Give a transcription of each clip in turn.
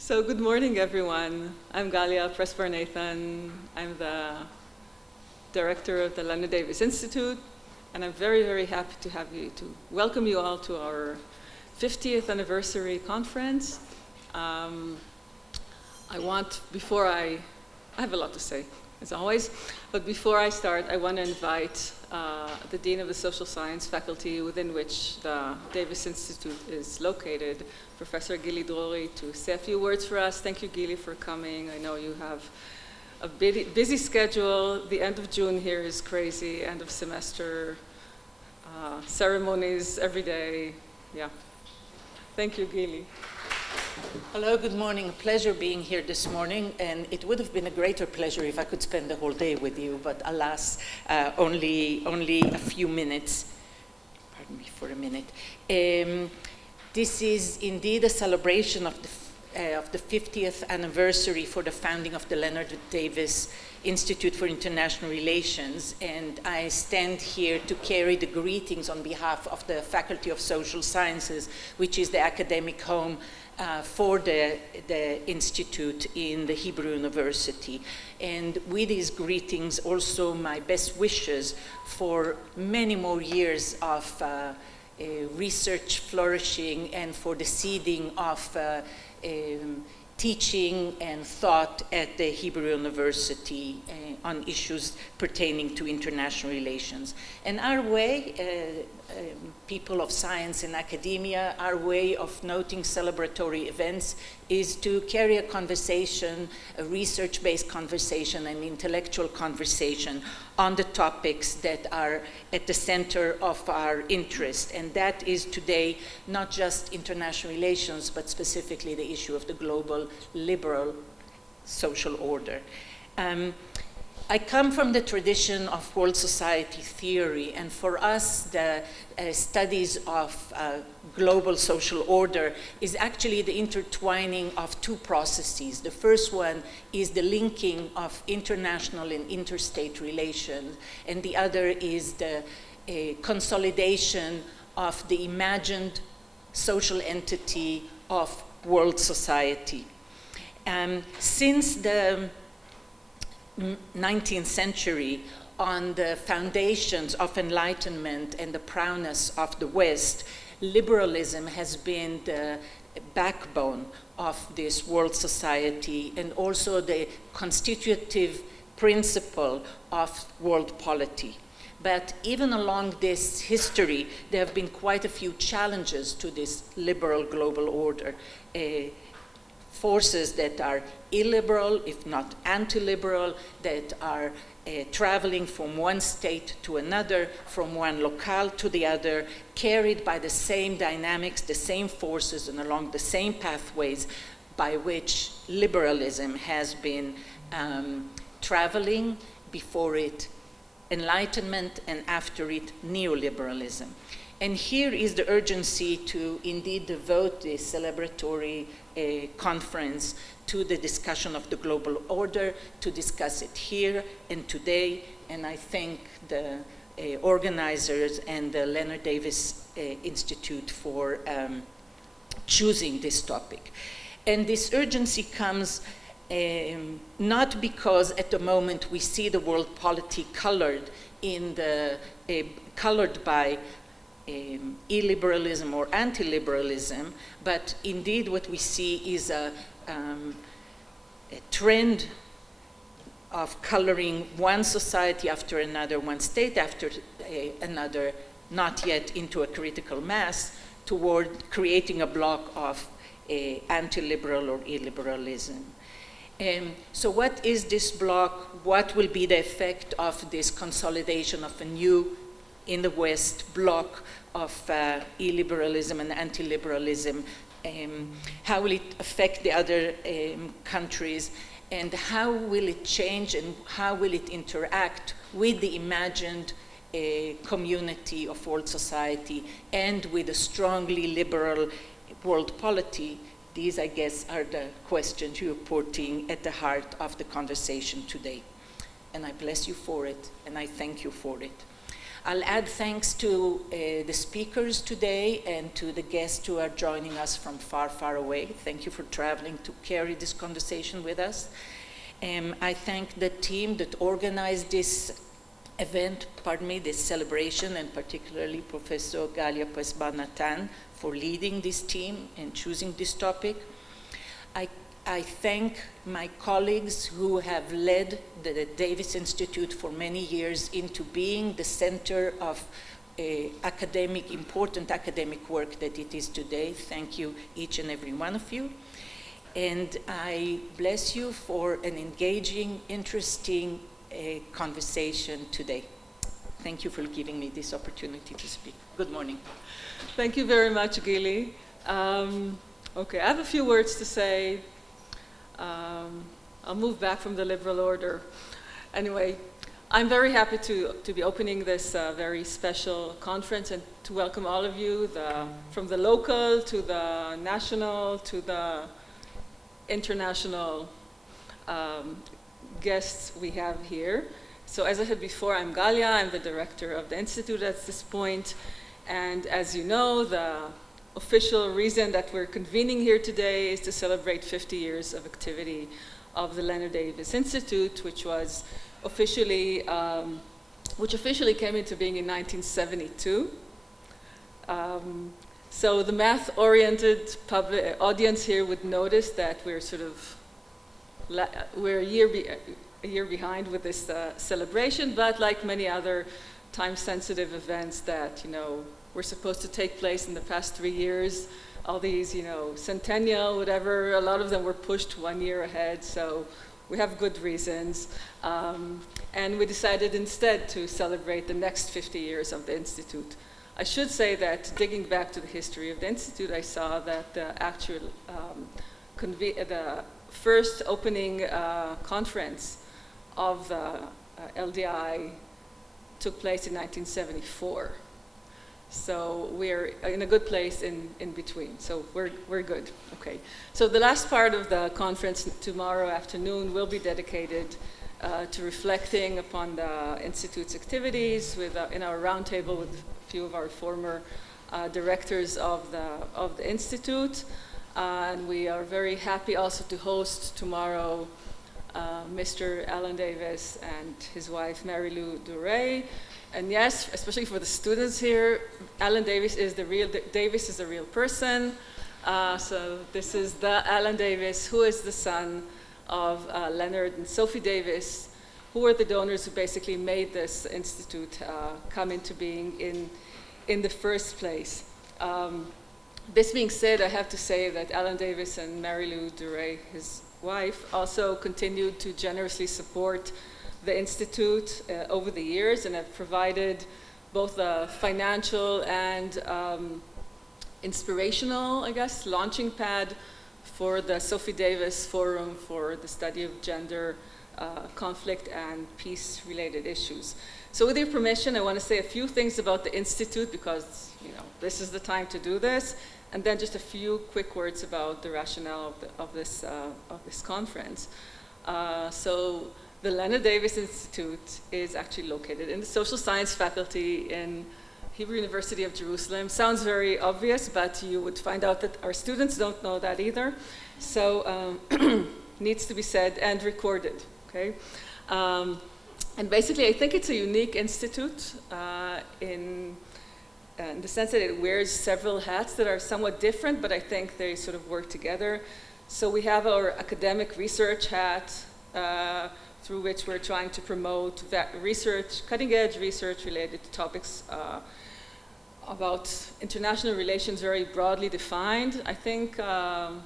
So good morning, everyone. I'm Galia Presbar-Nathan. I'm the director of the Leonard Davis Institute, and I'm very, very happy to welcome you all to our 50th anniversary conference. I have a lot to say, as always, but before I start, I want to invite the Dean of the Social Science faculty within which the Davis Institute is located, Professor Gili Drori, to say a few words for us. Thank you, Gili, for coming. I know you have a busy schedule. The end of June here is crazy, end of semester, ceremonies every day. Yeah. Thank you, Gili. Hello, good morning. A pleasure being here this morning, and it would have been a greater pleasure if I could spend the whole day with you, but alas, only a few minutes. Pardon me for a minute. This is indeed a celebration of the 50th anniversary for the founding of the Leonard Davis Institute for International Relations, and I stand here to carry the greetings on behalf of the Faculty of Social Sciences, which is the academic home for the Institute in the Hebrew University. And with these greetings, also my best wishes for many more years of research flourishing and for the seeding of teaching and thought at the Hebrew University on issues pertaining to international relations. And our way, people of science and academia, our way of noting celebratory events is to carry a conversation, a research-based conversation, an intellectual conversation on the topics that are at the center of our interest. And that is today not just international relations, but specifically the issue of the global liberal social order. I come from the tradition of world society theory, and for us, the studies of global social order is actually the intertwining of two processes. The first one is the linking of international and interstate relations, and the other is the consolidation of the imagined social entity of world society. Since the 19th century, on the foundations of enlightenment and the prowess of the West, liberalism has been the backbone of this world society and also the constitutive principle of world polity. But even along this history, there have been quite a few challenges to this liberal global order. Forces that are illiberal, if not anti-liberal, that are traveling from one state to another, from one locale to the other, carried by the same dynamics, the same forces, and along the same pathways by which liberalism has been traveling, before it Enlightenment, and after it neoliberalism. And here is the urgency to indeed devote this celebratory conference to the discussion of the global order, to discuss it here and today. And I thank the organizers and the Leonard Davis Institute for choosing this topic. And this urgency comes not because at the moment we see the world polity colored by illiberalism or anti-liberalism, but indeed what we see is a trend of coloring one society after another, one state after another, not yet into a critical mass, toward creating a block of anti-liberal or illiberalism. So what is this block? What will be the effect of this consolidation of a new, in the West, block of illiberalism and anti-liberalism? How will it affect the other countries? And how will it change and how will it interact with the imagined community of world society and with a strongly liberal world polity? These, I guess, are the questions you're putting at the heart of the conversation today. And I bless you for it, and I thank you for it. I'll add thanks to the speakers today and to the guests who are joining us from far, far away. Thank you for traveling to carry this conversation with us. I thank the team that organized this event, this celebration, and particularly Professor Galia Pesbanatan for leading this team and choosing this topic. I thank my colleagues who have led the Davis Institute for many years into being the center of important academic work that it is today. Thank you, each and every one of you. And I bless you for an engaging, interesting conversation today. Thank you for giving me this opportunity to speak. Good morning. Thank you very much, Gili. Okay, I have a few words to say. I'll move back from the liberal order. Anyway, I'm very happy to be opening this very special conference and to welcome all of you, from the local to the national to the international guests we have here. So as I said before, I'm Galia. I'm the director of the Institute at this point. And as you know, the official reason that we're convening here today is to celebrate 50 years of activity of the Leonard Davis Institute, which officially came into being in 1972. So the math-oriented public audience here would notice that we're a year behind with this celebration, but like many other time-sensitive events that were supposed to take place in the past 3 years, all these centennial, whatever, a lot of them were pushed 1 year ahead. So we have good reasons, and we decided instead to celebrate the next 50 years of the Institute. I should say that digging back to the history of the Institute, I saw that the first opening conference of the LDI took place in 1974. So we're in a good place in between. So we're good. Okay. So the last part of the conference tomorrow afternoon will be dedicated to reflecting upon the Institute's activities in our roundtable with a few of our former directors of the Institute. And we are very happy also to host tomorrow Mr. Alan Davis and his wife Mary Lou Duray. And yes, especially for the students here, Alan Davis is a real person. So this is the Alan Davis, who is the son of Leonard and Sophie Davis, who were the donors who basically made this institute come into being in the first place. This being said, I have to say that Alan Davis and Mary Lou Duray, his wife, also continued to generously support the Institute over the years and have provided both a financial and inspirational, I guess, launching pad for the Sophie Davis Forum for the study of gender, conflict, and peace-related issues. So with your permission, I want to say a few things about the Institute because, this is the time to do this, and then just a few quick words about the rationale of this conference. So the Leonard Davis Institute is actually located in the social science faculty in Hebrew University of Jerusalem. Sounds very obvious, but you would find out that our students don't know that either. So needs to be said and recorded, okay? And basically, I think it's a unique institute in the sense that it wears several hats that are somewhat different, but I think they sort of work together. So we have our academic research hat, through which we're trying to promote that research, cutting-edge research related to topics about international relations very broadly defined. I think, I'm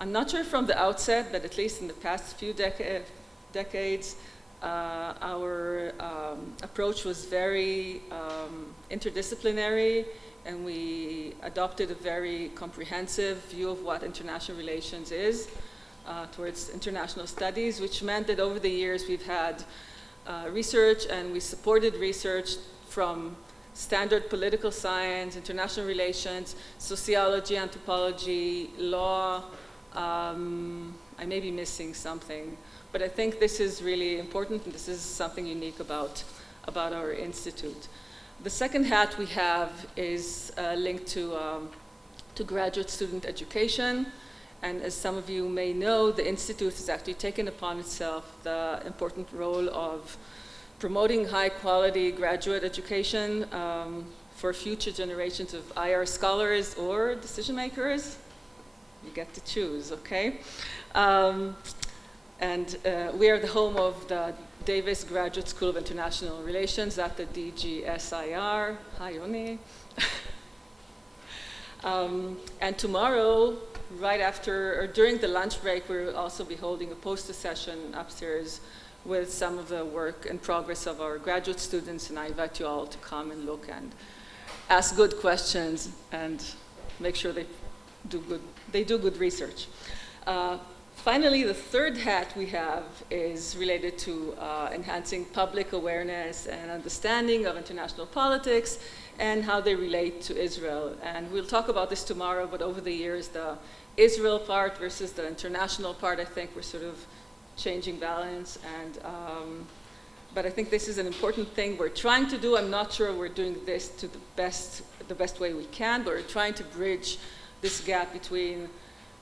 not sure from the outset, but at least in the past few decades, our approach was very interdisciplinary, and we adopted a very comprehensive view of what international relations is. Towards international studies, which meant that over the years we've had research, and we supported research from standard political science, international relations, sociology, anthropology, law. I may be missing something, but I think this is really important, and this is something unique about about our institute. The second hat we have is linked to graduate student education. And as some of you may know, the institute has actually taken upon itself the important role of promoting high-quality graduate education for future generations of IR scholars or decision makers. You get to choose, okay? We are the home of the Davis Graduate School of International Relations at the DGSIR. Hi, Yoni. And tomorrow, right after, or during the lunch break, we'll also be holding a poster session upstairs with some of the work and progress of our graduate students, and I invite you all to come and look and ask good questions and make sure they do good research. Finally, the third hat we have is related to enhancing public awareness and understanding of international politics and how they relate to Israel. And we'll talk about this tomorrow, but over the years, the Israel part versus the international part, I think we're sort of changing balance. But I think this is an important thing we're trying to do. I'm not sure we're doing this to the best way we can, but we're trying to bridge this gap between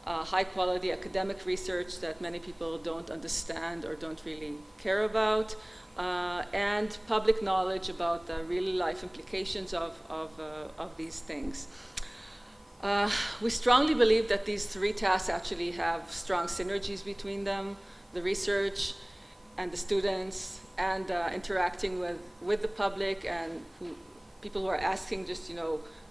high-quality academic research that many people don't understand or don't really care about, and public knowledge about the real-life implications of these things. We strongly believe that these three tasks actually have strong synergies between them: the research and the students, and interacting with the public and people who are asking just,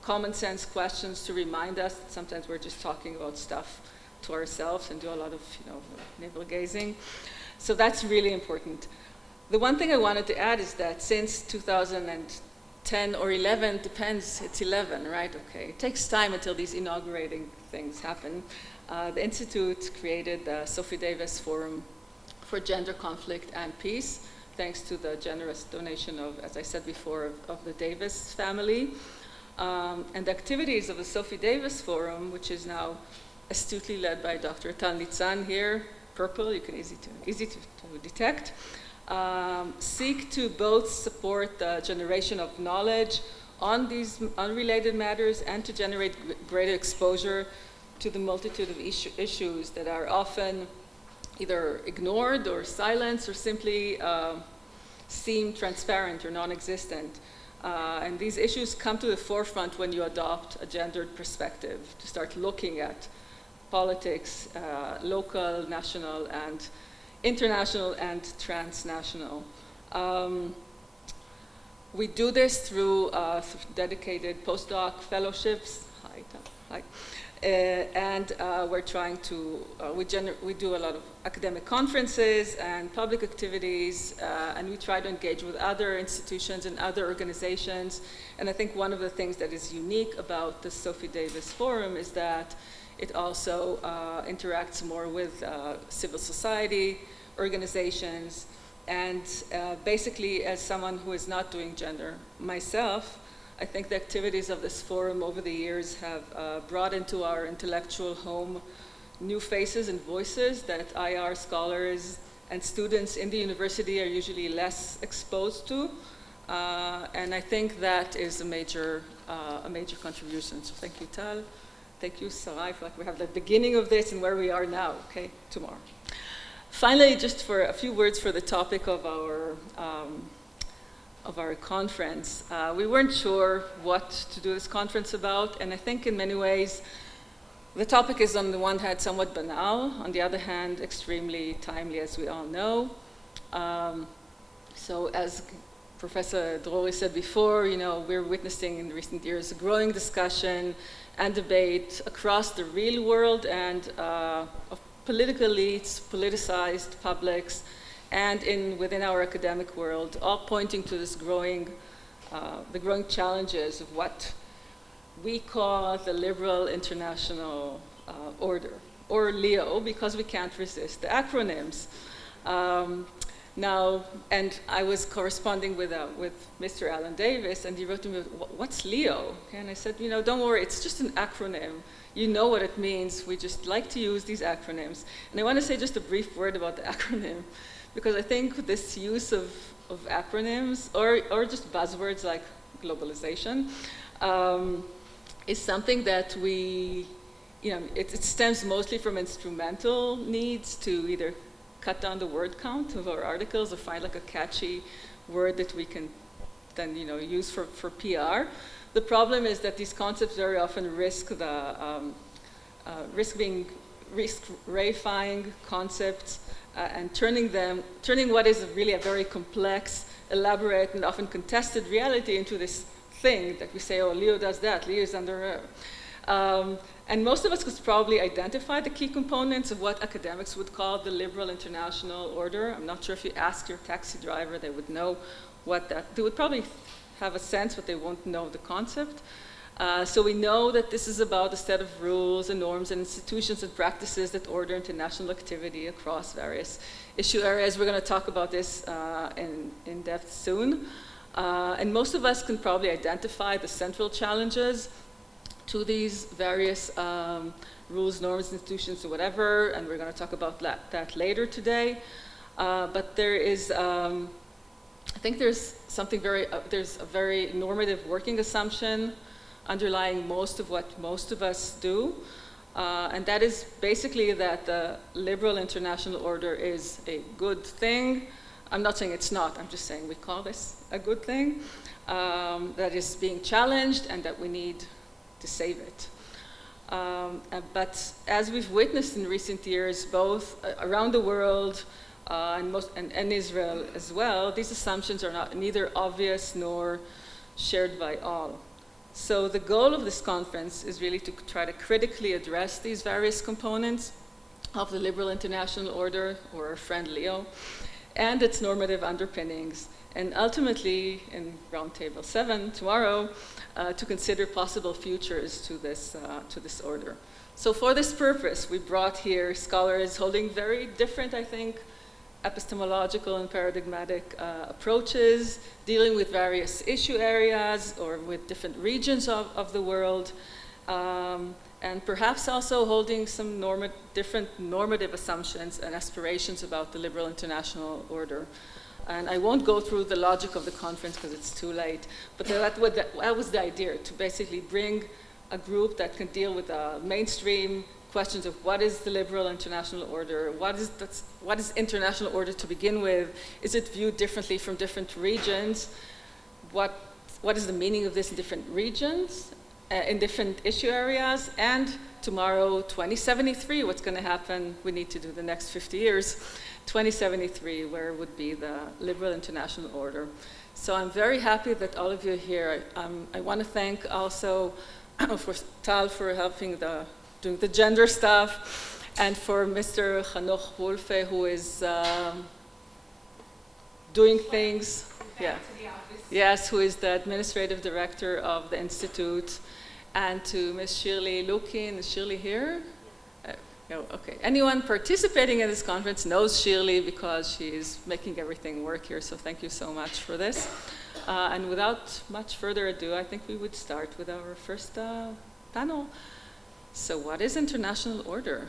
common sense questions to remind us that sometimes we're just talking about stuff to ourselves and do a lot of, navel gazing. So that's really important. The one thing I wanted to add is that since 2010 or 11, depends, it's 11, right? Okay, it takes time until these inaugurating things happen. The Institute created the Sophie Davis Forum for Gender, Conflict, and Peace, thanks to the generous donation of, as I said before, of the Davis family. And the activities of the Sophie Davis Forum, which is now astutely led by Dr. Tal Nitzan here, purple, you can easy to detect, seek to both support the generation of knowledge on these unrelated matters and to generate greater exposure to the multitude of issues that are often either ignored or silenced or simply seem transparent or non-existent. And these issues come to the forefront when you adopt a gendered perspective, to start looking at politics, local, national, and international, and transnational. We do this through dedicated postdoc fellowships. Hi. And we're trying to, we do a lot of academic conferences and public activities, and we try to engage with other institutions and other organizations. And I think one of the things that is unique about the Sophie Davis Forum is that it also interacts more with civil society, organizations, and basically, as someone who is not doing gender myself, I think the activities of this forum over the years have brought into our intellectual home new faces and voices that IR scholars and students in the university are usually less exposed to. And I think that is a major contribution. So thank you, Tal. Thank you, Sarai. I feel like we have the beginning of this and where we are now, okay, tomorrow. Finally, just for a few words for the topic of our conference. We weren't sure what to do this conference about, and I think in many ways the topic is on the one hand somewhat banal, on the other hand extremely timely, as we all know. So as Professor Drori said before, we're witnessing in recent years a growing discussion and debate across the real world and of political elites, politicized publics, and within our academic world, all pointing to this the growing challenges of what we call the liberal international order, or LEO, because we can't resist the acronyms. Now, and I was corresponding with Mr. Alan Davis, and he wrote to me, "What's LEO?" And I said, don't worry, it's just an acronym. You know what it means. We just like to use these acronyms. And I want to say just a brief word about the acronym, because I think this use of acronyms or just buzzwords like globalization is something that we, it stems mostly from instrumental needs to either cut down the word count of our articles or find like a catchy word that we can then use for PR. The problem is that these concepts very often risk rarifying concepts and turning what is really a very complex, elaborate, and often contested reality into this thing that we say, oh, Leo does that, Leo is under and most of us could probably identify the key components of what academics would call the liberal international order. I'm not sure if you ask your taxi driver, they would know what that, they would probably have a sense, but they won't know the concept. So we know that this is about a set of rules and norms and institutions and practices that order international activity across various issue areas. We're going to talk about this in depth soon. And most of us can probably identify the central challenges to these various rules, norms, institutions, or whatever, and we're going to talk about that later today. But there is, I think there's something there's a very normative working assumption underlying most of what most of us do, and that is basically that the liberal international order is a good thing. I'm not saying it's not, I'm just saying we call this a good thing, that is being challenged and that we need to save it. But as we've witnessed in recent years, both around the world and Israel as well, these assumptions are neither obvious nor shared by all. So the goal of this conference is really to try to critically address these various components of the liberal international order, or our friend Leo, and its normative underpinnings, and ultimately, in Roundtable 7 tomorrow, to consider possible futures to this order. So for this purpose, we brought here scholars holding very different, I think, epistemological and paradigmatic approaches, dealing with various issue areas or with different regions of the world, and perhaps also holding some different normative assumptions and aspirations about the liberal international order. And I won't go through the logic of the conference because it's too late, but that was the idea, to basically bring a group that can deal with mainstream questions of what is the liberal international order, what is international order to begin with, is it viewed differently from different regions, what is the meaning of this in different regions, in different issue areas, and tomorrow, 2073, what's going to happen, we need to do the next 50 years, 2073, where would be the liberal international order. So I'm very happy that all of you are here. I want to thank also for Tal for helping doing the gender stuff, and for Mr. Hanoch Wolfe, who is doing things. Yeah. Yes, who is the administrative director of the Institute, and to Ms. Shirley Lukin. Is Shirley here? No, okay. Anyone participating in this conference knows Shirley because she is making everything work here, so thank you so much for this. And without much further ado, I think we would start with our first panel. So what is international order?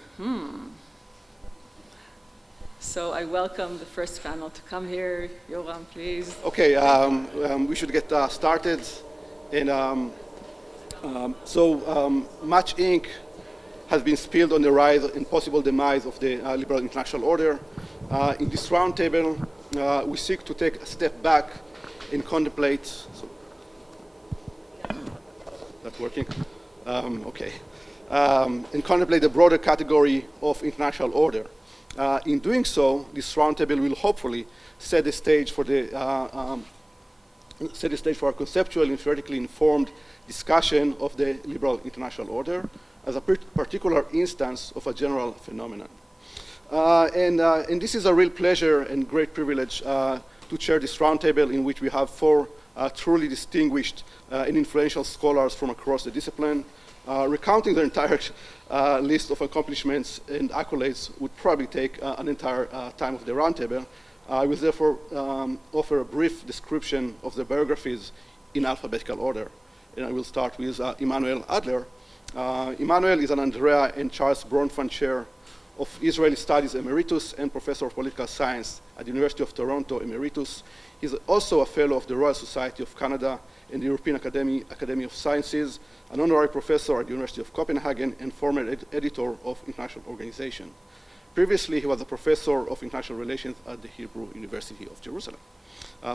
So I welcome the first panel to come here. Yoram, please. Okay, we should get started. And much ink has been spilled on the rise and possible demise of the liberal international order. In this roundtable, we seek to take a step back and contemplate. That's working? Okay. And contemplate the broader category of international order. In doing so, this roundtable will hopefully set the stage for our conceptual and theoretically informed discussion of the liberal international order as a particular instance of a general phenomenon. And this is a real pleasure and great privilege to chair this roundtable, in which we have four truly distinguished and influential scholars from across the discipline. Recounting their entire list of accomplishments and accolades would probably take an entire time of the roundtable. I will therefore offer a brief description of the biographies in alphabetical order. And I will start with Immanuel Adler. Immanuel is an Andrea and Charles Bronfman Chair of Israeli Studies Emeritus and Professor of Political Science at the University of Toronto Emeritus. He's also a Fellow of the Royal Society of Canada and the European Academy of Sciences, an honorary professor at the University of Copenhagen, and former editor of International Organization. Previously, he was a professor of international relations at the Hebrew University of Jerusalem.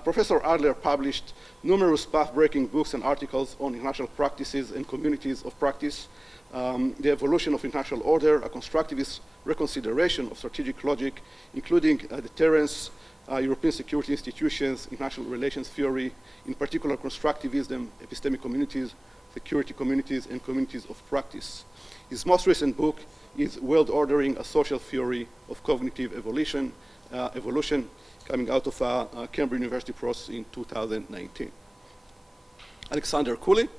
Professor Adler published numerous path-breaking books and articles on international practices and communities of practice, the evolution of international order, a constructivist reconsideration of strategic logic, including deterrence, European security institutions, international relations theory, in particular constructivism, epistemic communities, security communities, and communities of practice. His most recent book is World Ordering, a Social Theory of Cognitive Evolution, coming out of Cambridge University Press in 2019. Alexander Cooley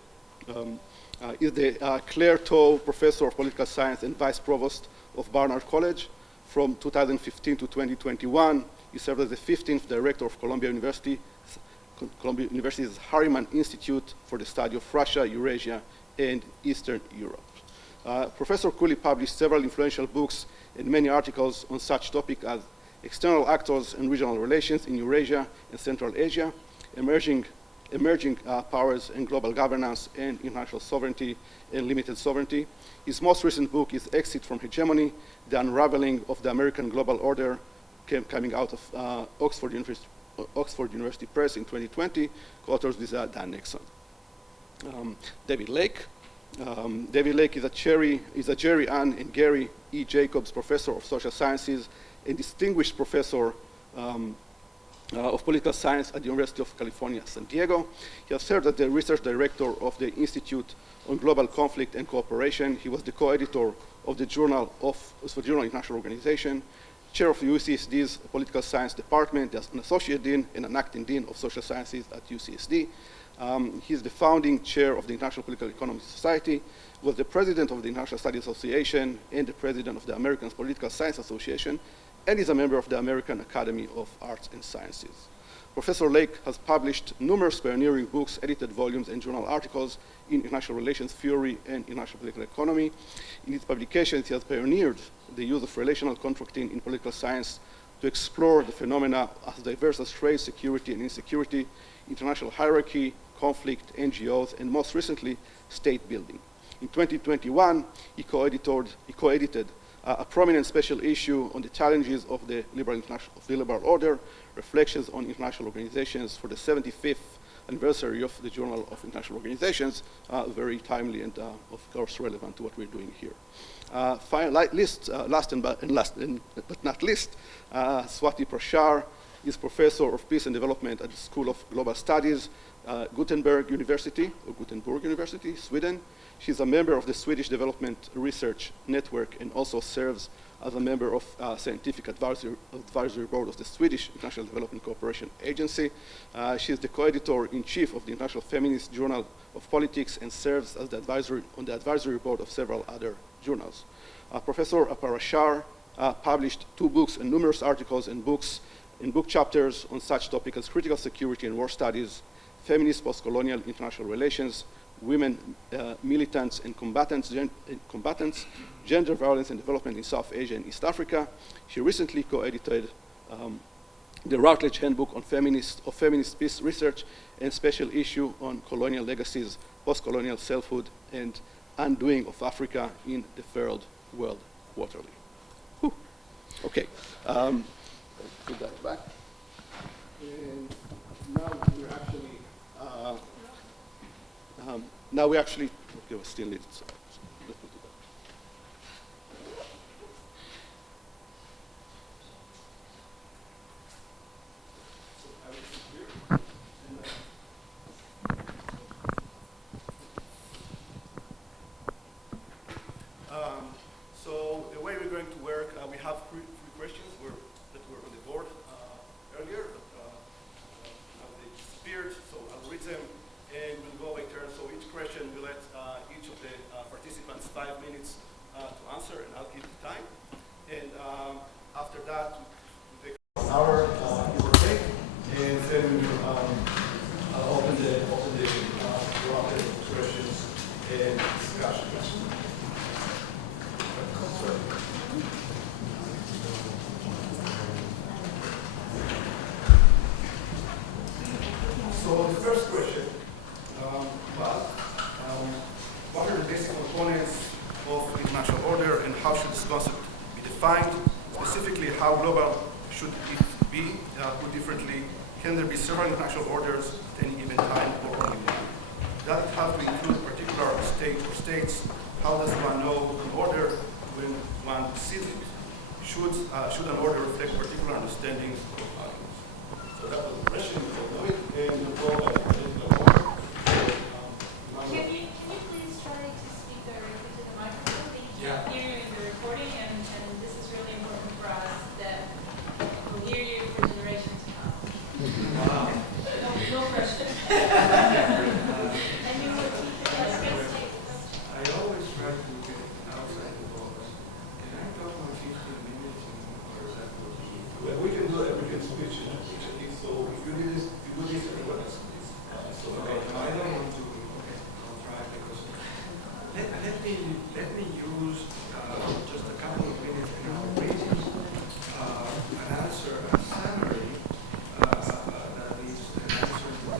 is the Claire Tow Professor of Political Science and Vice Provost of Barnard College. From 2015 to 2021, he served as the 15th Director of Columbia University's Harriman Institute for the Study of Russia, Eurasia, and Eastern Europe. Professor Cooley published several influential books and many articles on such topics as external actors and regional relations in Eurasia and Central Asia, emerging powers and global governance, and international sovereignty and limited sovereignty. His most recent book is Exit from Hegemony, The Unraveling of the American Global Order, coming out of Oxford University Press in 2020, co-authors with Dan Nixon. David Lake. David Lake is a Jerry Ann and Gary E. Jacobs Professor of Social Sciences and Distinguished Professor of Political Science at the University of California, San Diego. He has served as the Research Director of the Institute on Global Conflict and Cooperation. He was the co-editor of the Journal International Organization, chair of UCSD's Political Science Department, as an Associate Dean and an Acting Dean of Social Sciences at UCSD. He is the founding chair of the International Political Economy Society, was the president of the International Studies Association and the president of the American Political Science Association, and is a member of the American Academy of Arts and Sciences. Professor Lake has published numerous pioneering books, edited volumes, and journal articles in international relations theory and international political economy. In his publications, he has pioneered the use of relational contracting in political science to explore the phenomena as diverse as trade, security, and insecurity, international hierarchy, conflict, NGOs, and most recently, state building. In 2021, he co-edited a prominent special issue on the challenges of the liberal order, reflections on international organizations for the 75th anniversary of the Journal of International Organizations, very timely and of course relevant to what we're doing here. Last but not least, Swati Prashar is Professor of Peace and Development at the School of Global Studies, Gothenburg University, Sweden. She's a member of the Swedish Development Research Network and also serves as a member of Scientific Advisory Board of the Swedish International Development Cooperation Agency. She is the co-editor-in-chief of the International Feminist Journal of Politics and serves as on the advisory board of several other journals. Professor Parashar published 2 books and numerous articles and books in book chapters on such topics as critical security and war studies, feminist post-colonial international relations, women, militants and combatants, gender violence and development in South Asia and East Africa. She recently co-edited the Routledge Handbook on Feminist Peace Research and special issue on colonial legacies, post-colonial selfhood, and undoing of Africa in the Third World Quarterly. Whew. Okay, put that back. And now we actually, okay, we still need it. So let's put it back. So I will sit here. So the way we're going to work, we have three questions that were on the board earlier, but now they disappeared. So I'll read them. And we'll go by turn. So each question will let each of the participants 5 minutes to answer, and I'll keep the time. And after that, we'll take an hour, give or take, and then I'll open the round of questions and discussion. how should this concept be defined? Specifically, how global should it be? Put differently, can there be several international orders at any given time or only one? Does it have to include particular state or states? How does one know an order when one sees it? Should an order reflect particular understandings or values? So that was the question. And the role of Can you please try to speak directly to the microphone? They can't hear you in the recording, and this is really important for us that we'll hear you for generations to come. Wow. No pressure. And you will keep the questions. I always try to get outside the box. Can I talk for 15 minutes or that will be? Well, we can do it. We can switch. So if you do this, everyone else please. So I don't want to. Okay, I'll try because let me use just a couple of minutes in our reading an answer, a summary that is an answer to the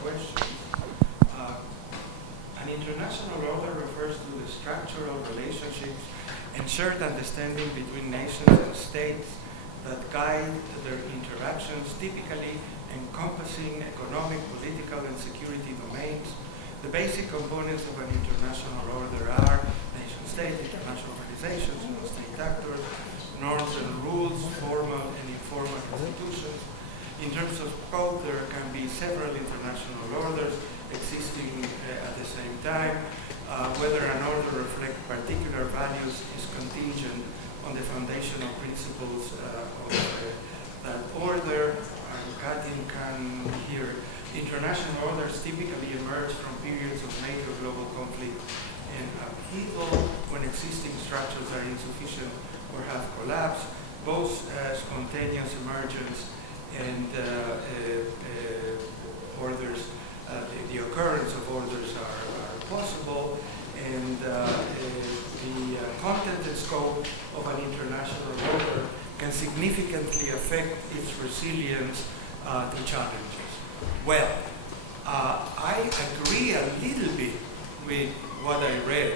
question. An international order refers to the structural relationships and shared understanding between nations and states that guide their interactions, typically encompassing economic, political, and security domains. The basic components of an international order are nation-state, international organizations, non-state actors, norms and rules, formal and informal institutions. In terms of scope, there can be several international orders existing at the same time. Whether an order reflects particular values is contingent on the foundational principles of that order. I'm cutting can here. International orders typically emerge from periods of major global conflict and upheaval when existing structures are insufficient or have collapsed. Both spontaneous emergence and orders, the occurrence of orders are possible, and the content and scope of an international order can significantly affect its resilience to challenges. Well, I agree a little bit with what I read,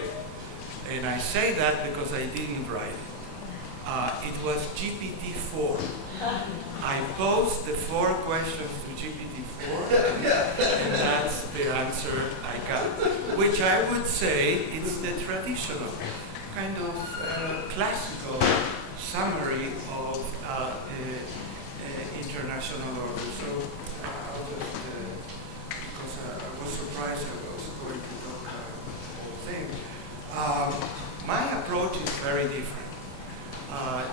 and I say that because I didn't write it. It was GPT-4. I posed the 4 questions to GPT-4, and that's the answer I got, which I would say is the traditional, kind of classical summary of international order. So I'll just, because I was surprised I was going to talk about the whole thing. My approach is very different.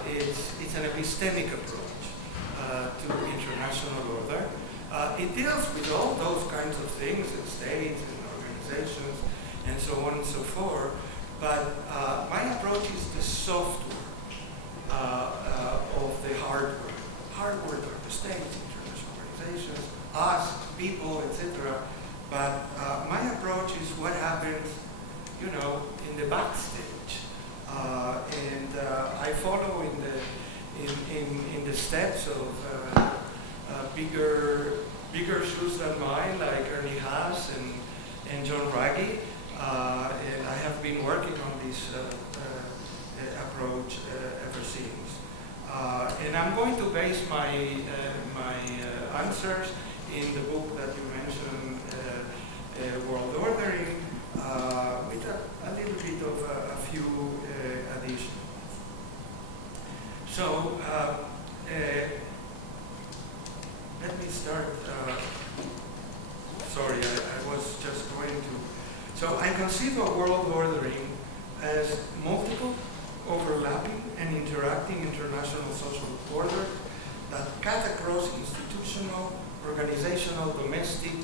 It's an epistemic approach to international order. It deals with all those kinds of things, and states and organizations and so on and so forth. But my approach is the software of the hardware. Hardware are the states, international organizations, us, people, etc. But my approach is what happens, you know, in the backstage. And I follow in the steps of bigger shoes than mine, like Ernie Haas and John Ruggie. And I have been working on this approach ever since. And I'm going to base my answers in the book that you mentioned, World Ordering, with a little bit of a few additions. So let me start. Sorry, I was just going to. So I conceive of world ordering as multiple, overlapping, and interacting international social orders that cut across institutional, organizational, domestic,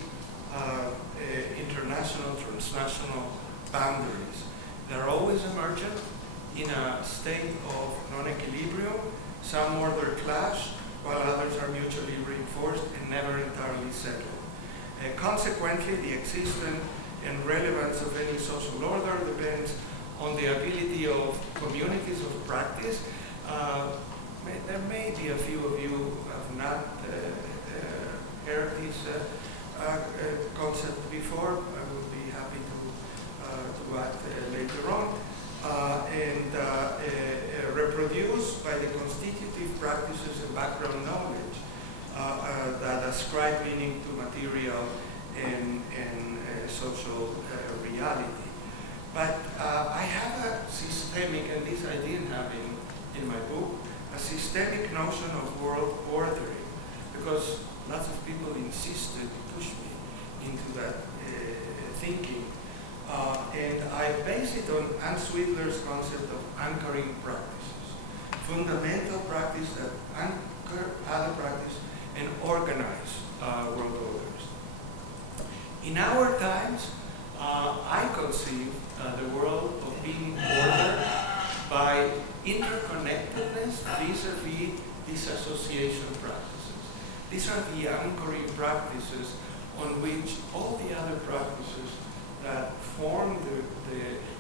international, transnational boundaries. They're always emergent in a state of non-equilibrium. Some order clash, while others are mutually reinforced and never entirely settled. Consequently, the existence and relevance of any social order depends on the ability of communities of practice. There may be a few of you who have not heard this concept before. I would be happy to add later on. and reproduced by the constitutive practices and background knowledge that ascribe meaning to material and social reality. But I have a systemic, and this I didn't have in my book, a systemic notion of world ordering, because lots of people insisted, pushed me into that thinking. And I base it on Anne Sweetler's concept of anchoring practices, fundamental practice that anchor other practice and organize world orders. In our times, I conceive the world of being ordered by interconnectedness vis-a-vis disassociation practices. These are the anchoring practices on which all the other practices that form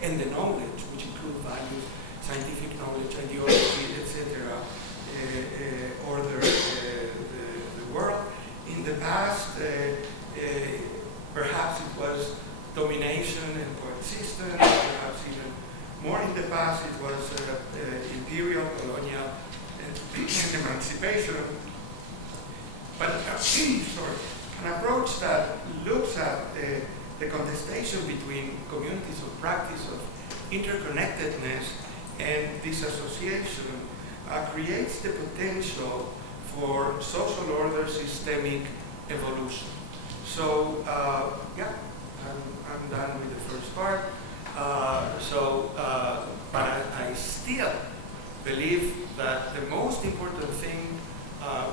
and the knowledge, which include values, scientific knowledge, ideology, etc., order the world. In the past, perhaps it was domination and coexistence, perhaps even more in the past it was imperial, colonial, and emancipation. But an approach that looks at the contestation between communities of practice of interconnectedness and disassociation creates the potential for social order systemic evolution. So, yeah, I'm done with the first part. But I still believe that the most important thing,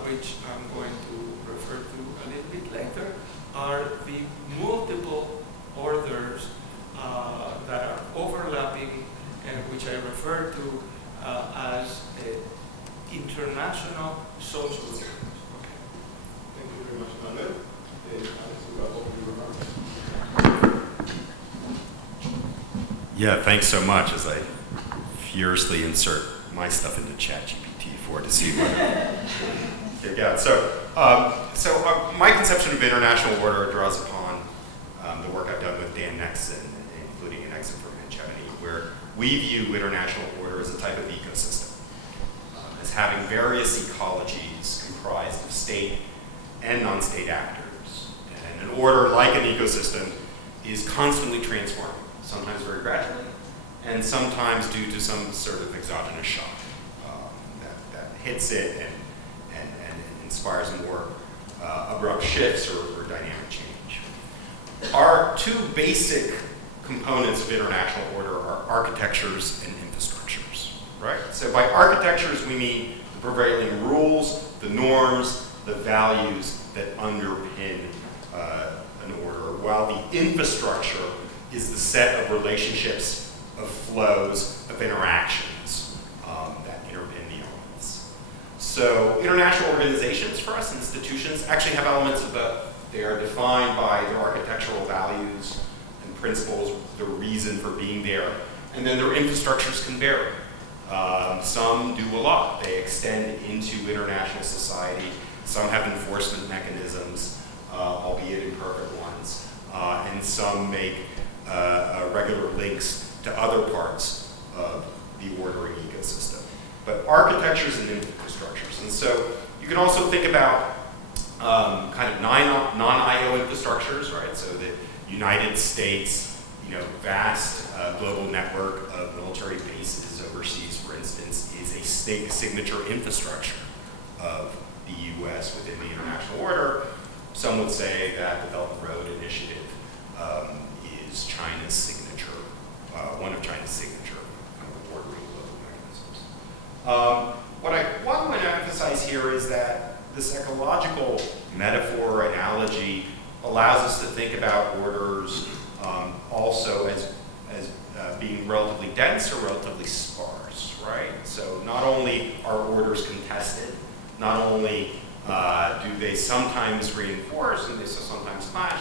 which I'm going to refer to a little bit later, are the multiple orders that are overlapping and which I refer to as international social orders. Okay. Thank you very much, Manuel. Yeah, thanks so much as I furiously insert my stuff into ChatGPT for to see what it gets. So my conception of international order draws upon the work I've done with Dan Nexon, including an exit from hegemony, where we view international order as a type of ecosystem, as having various ecologies comprised of state and non-state actors. And an order, like an ecosystem, is constantly transforming, sometimes very gradually, and sometimes due to some sort of exogenous shock that hits it and inspires more abrupt shifts or dynamic change. Our two basic components of international order are architectures and infrastructures, right? So by architectures, we mean the prevailing rules, the norms, the values that underpin an order, while the infrastructure is the set of relationships, of flows, of interactions that underpin the elements. So international organizations for us, institutions, actually have elements of both. They are defined by their architectural values and principles, the reason for being there, and then their infrastructures can vary. Some do a lot. They extend into international society. Some have enforcement mechanisms, albeit imperfect ones, and some make regular links to other parts of the ordering ecosystem. But architectures and infrastructures. And so you can also think about kind of non-IO infrastructures, right? So the United States, vast global network of military bases overseas, for instance, is a state signature infrastructure of the U.S. within the international order. Some would say that the Belt and Road Initiative is China's signature, one of China's signature kind of ordering global mechanisms. What I want to emphasize here is that this ecological metaphor, analogy, allows us to think about orders also as being relatively dense or relatively sparse, right? So not only are orders contested, not only do they sometimes reinforce and they sometimes clash,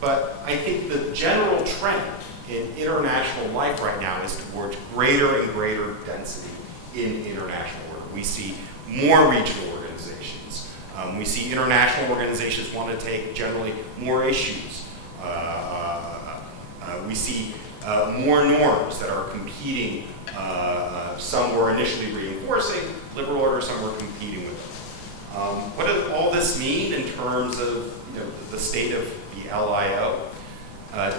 but I think the general trend in international life right now is towards greater and greater density in international order. We see more regional organizations. We see international organizations want to take generally more issues. We see more norms that are competing. Some were initially reinforcing liberal order, some were competing with them. What does all this mean in terms of the state of the LIO?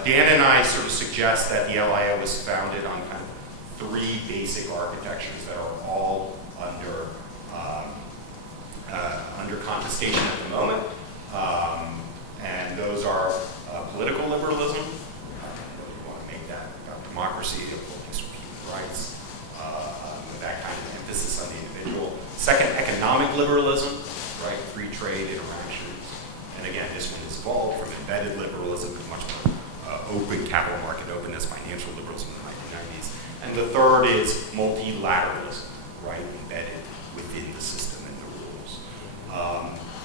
Dan and I sort of suggest that the LIO was founded on kind of 3 basic architectures that are all under contestation at the moment. And those are political liberalism, you want to make that about democracy, politics with human rights, with that kind of emphasis on the individual. Second, economic liberalism, right? Free trade, interactions. And again, this one has evolved from embedded liberalism to much more open capital market openness, financial liberalism in the 1990s. And the third is multilateralism, right? Embedded within the system and the rules.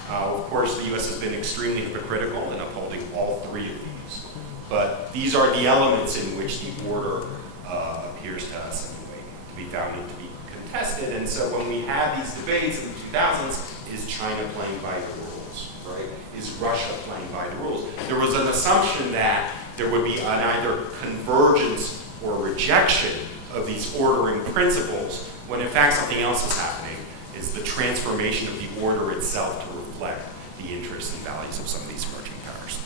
Of course, the U.S. has been extremely hypocritical in upholding all 3 of these. But these are the elements in which the order appears to us anyway to be founded to be contested. And so when we have these debates in the 2000s, is China playing by the rules, right? Is Russia playing by the rules? There was an assumption that there would be an either convergence or rejection of these ordering principles, when in fact something else is happening, is the transformation of the order itself to reflect the interests and values of some of these emerging powers.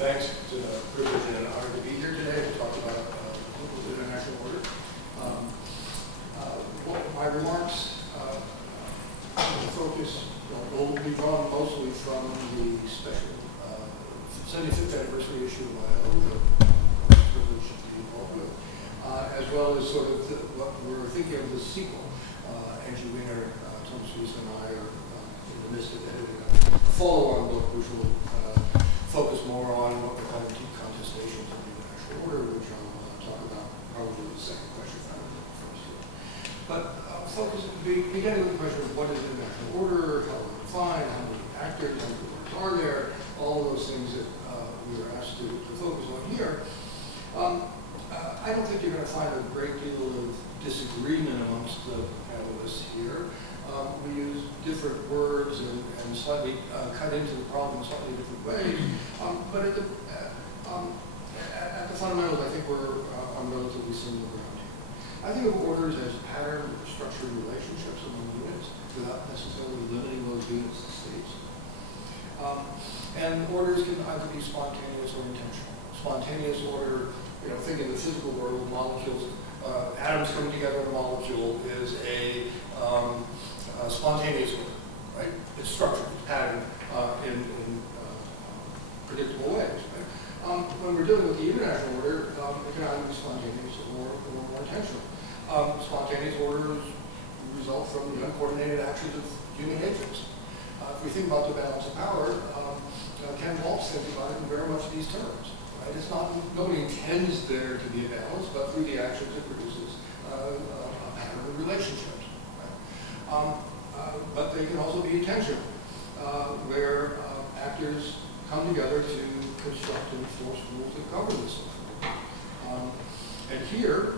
Thanks. It's a privilege and an honor to be here today to talk about the international order. My remarks focus will be drawn mostly from the special 75th anniversary issue of ILO, the privilege to be involved with, as well as sort of what we're thinking of the sequel. Angie Winger, Tom Suisse, and I are in the midst of editing a follow-on book, which will focus more on what we're calling deep contestations of the international order, which I'll talk about probably the second question rather than the first two. But beginning with the question of what is international order, how we define, how many actors, how many orders are there, all of those things that we were asked to focus on here. I don't think you're going to find a great deal of disagreement amongst the panelists here. We use different words and slightly cut into the problem in slightly different ways. But at the fundamentals, I think we're on relatively similar ground here. I think of orders as pattern structured relationships among units without necessarily limiting those units to states. And orders can either be spontaneous or intentional. Spontaneous order, think in the physical world, molecules, atoms coming together in a molecule is a spontaneous order, right? It's structured, it's patterned in predictable ways, right? When we're dealing with the international order, it can either be spontaneous or more intentional. Spontaneous orders result from the uncoordinated actions of human agents. If we think about the balance of power, Ken Waltz thinks about it in very much these terms. Right? It's not, nobody intends there to be a balance, but through the actions it produces a pattern of relationships. Right? But they can also be intentional, where actors come together to construct and enforce rules that govern the social order. And here,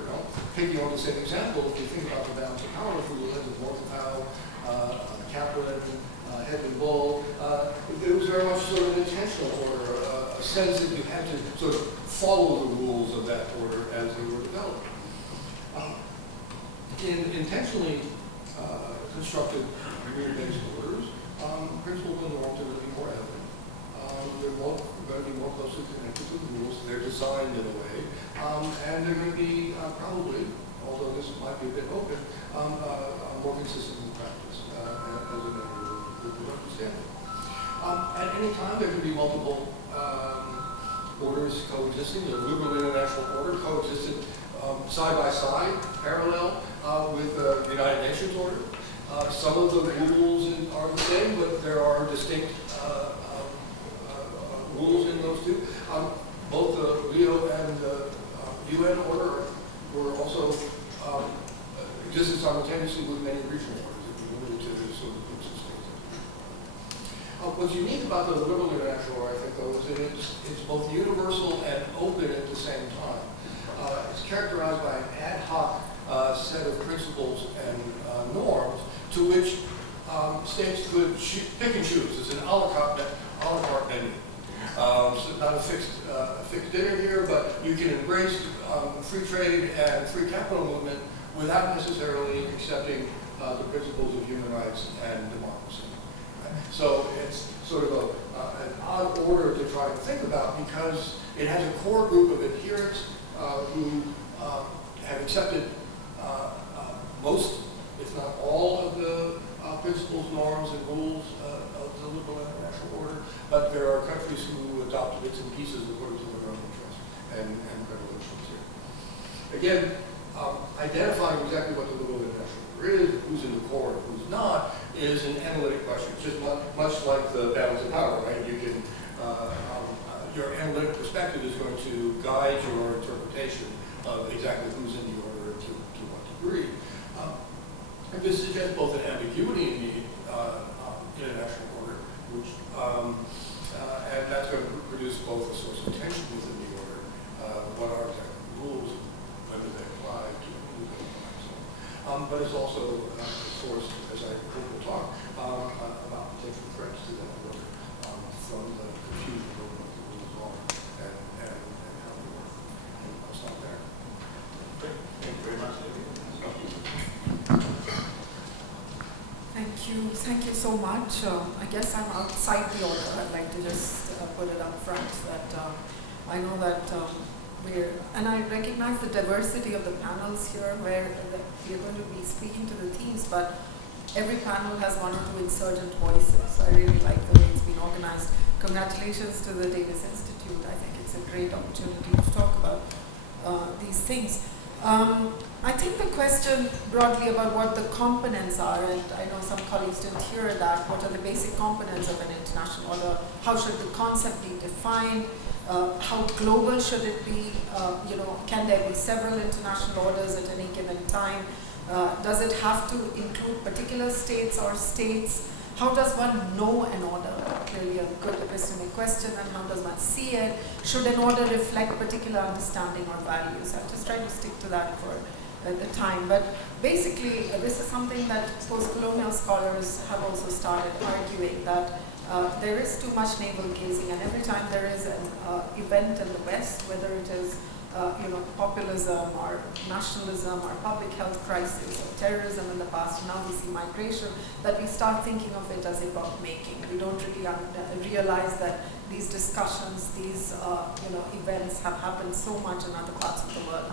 taking on the same example, if you think about the balance of power through the lens of Morgenthau, Kaplan, Hedman Bull, it was very much sort of an intentional order, a sense that you had to sort of follow the rules of that order as they were developed. In intentionally constructed agreement-based orders, principles and norms are going to be more evident. They're going to be more closely connected to the rules. They're designed in a way. And they're going to be probably, although this might be a bit open, more consistent in practice as a matter of the understanding. At any time, there can be multiple orders coexisting. The liberal international order coexisted side by side, parallel with the United Nations order. Some of the rules are the same, but there are distinct rules in those two. Both the Rio and the UN order were also existed simultaneously with many regional orders, if you alluded to the sort of groups of states. What's unique about the liberal international order, I think, though, is that it's both universal and open at the same time. It's characterized by an ad hoc set of principles and norms to which states could pick and choose. It's an a la carte menu. embrace free trade and free capital movement without necessarily accepting the principles of human rights and democracy. Right? So it's sort of an odd order to try and think about, because it has a core group of adherents who have accepted most, if not all, of the principles, norms, and rules of the liberal international order, but there are countries who adopt bits and pieces according to their own interests and predilections here. Again, identifying exactly what the liberal international order is, who's in the core and who's not, is an analytic question. It's just much like the balance of power, right? You can, your analytic perspective is going to guide your interpretation of exactly who's in the order to what degree. And this suggests both an ambiguity in the international order, which, and that's going to produce both a source of tension within the order. What are exactly the rules, whether they apply to who they apply to. But it's also a source, as I hope we'll talk, about potential threats to that order from the confusion over what the rules are and how they work. And I'll stop there. Great. Thank you very much, David. Thank you so much. I guess I'm outside the order. I'd like to just put it up front that I know that and I recognize the diversity of the panels here where we're going to be speaking to the themes, but every panel has one or two insurgent voices. So I really like the way it's been organized. Congratulations to the Davis Institute. I think it's a great opportunity to talk about these things. I think the question broadly about what the components are, and I know some colleagues didn't hear that, what are the basic components of an international order, how should the concept be defined, how global should it be, can there be several international orders at any given time, does it have to include particular states or states, how does one know an order, clearly a good epistemic question, and how does one see it, should an order reflect particular understanding or values. I'll just try to stick to that for the time, but basically this is something that post-colonial scholars have also started arguing, that there is too much navel gazing, and every time there is an event in the West, whether it is populism or nationalism or public health crisis or terrorism in the past, now we see migration, that we start thinking of it as epoch making. We don't really realize that these discussions, these events have happened so much in other parts of the world.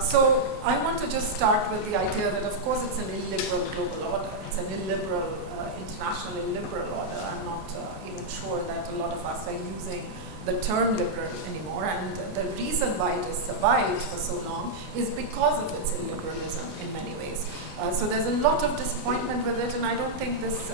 So I want to just start with the idea that, of course, it's an illiberal global order. It's an illiberal, international illiberal order. I'm not even sure that a lot of us are using the term liberal anymore. And the reason why it has survived for so long is because of its illiberalism in many ways. So there's a lot of disappointment with it, and I don't think this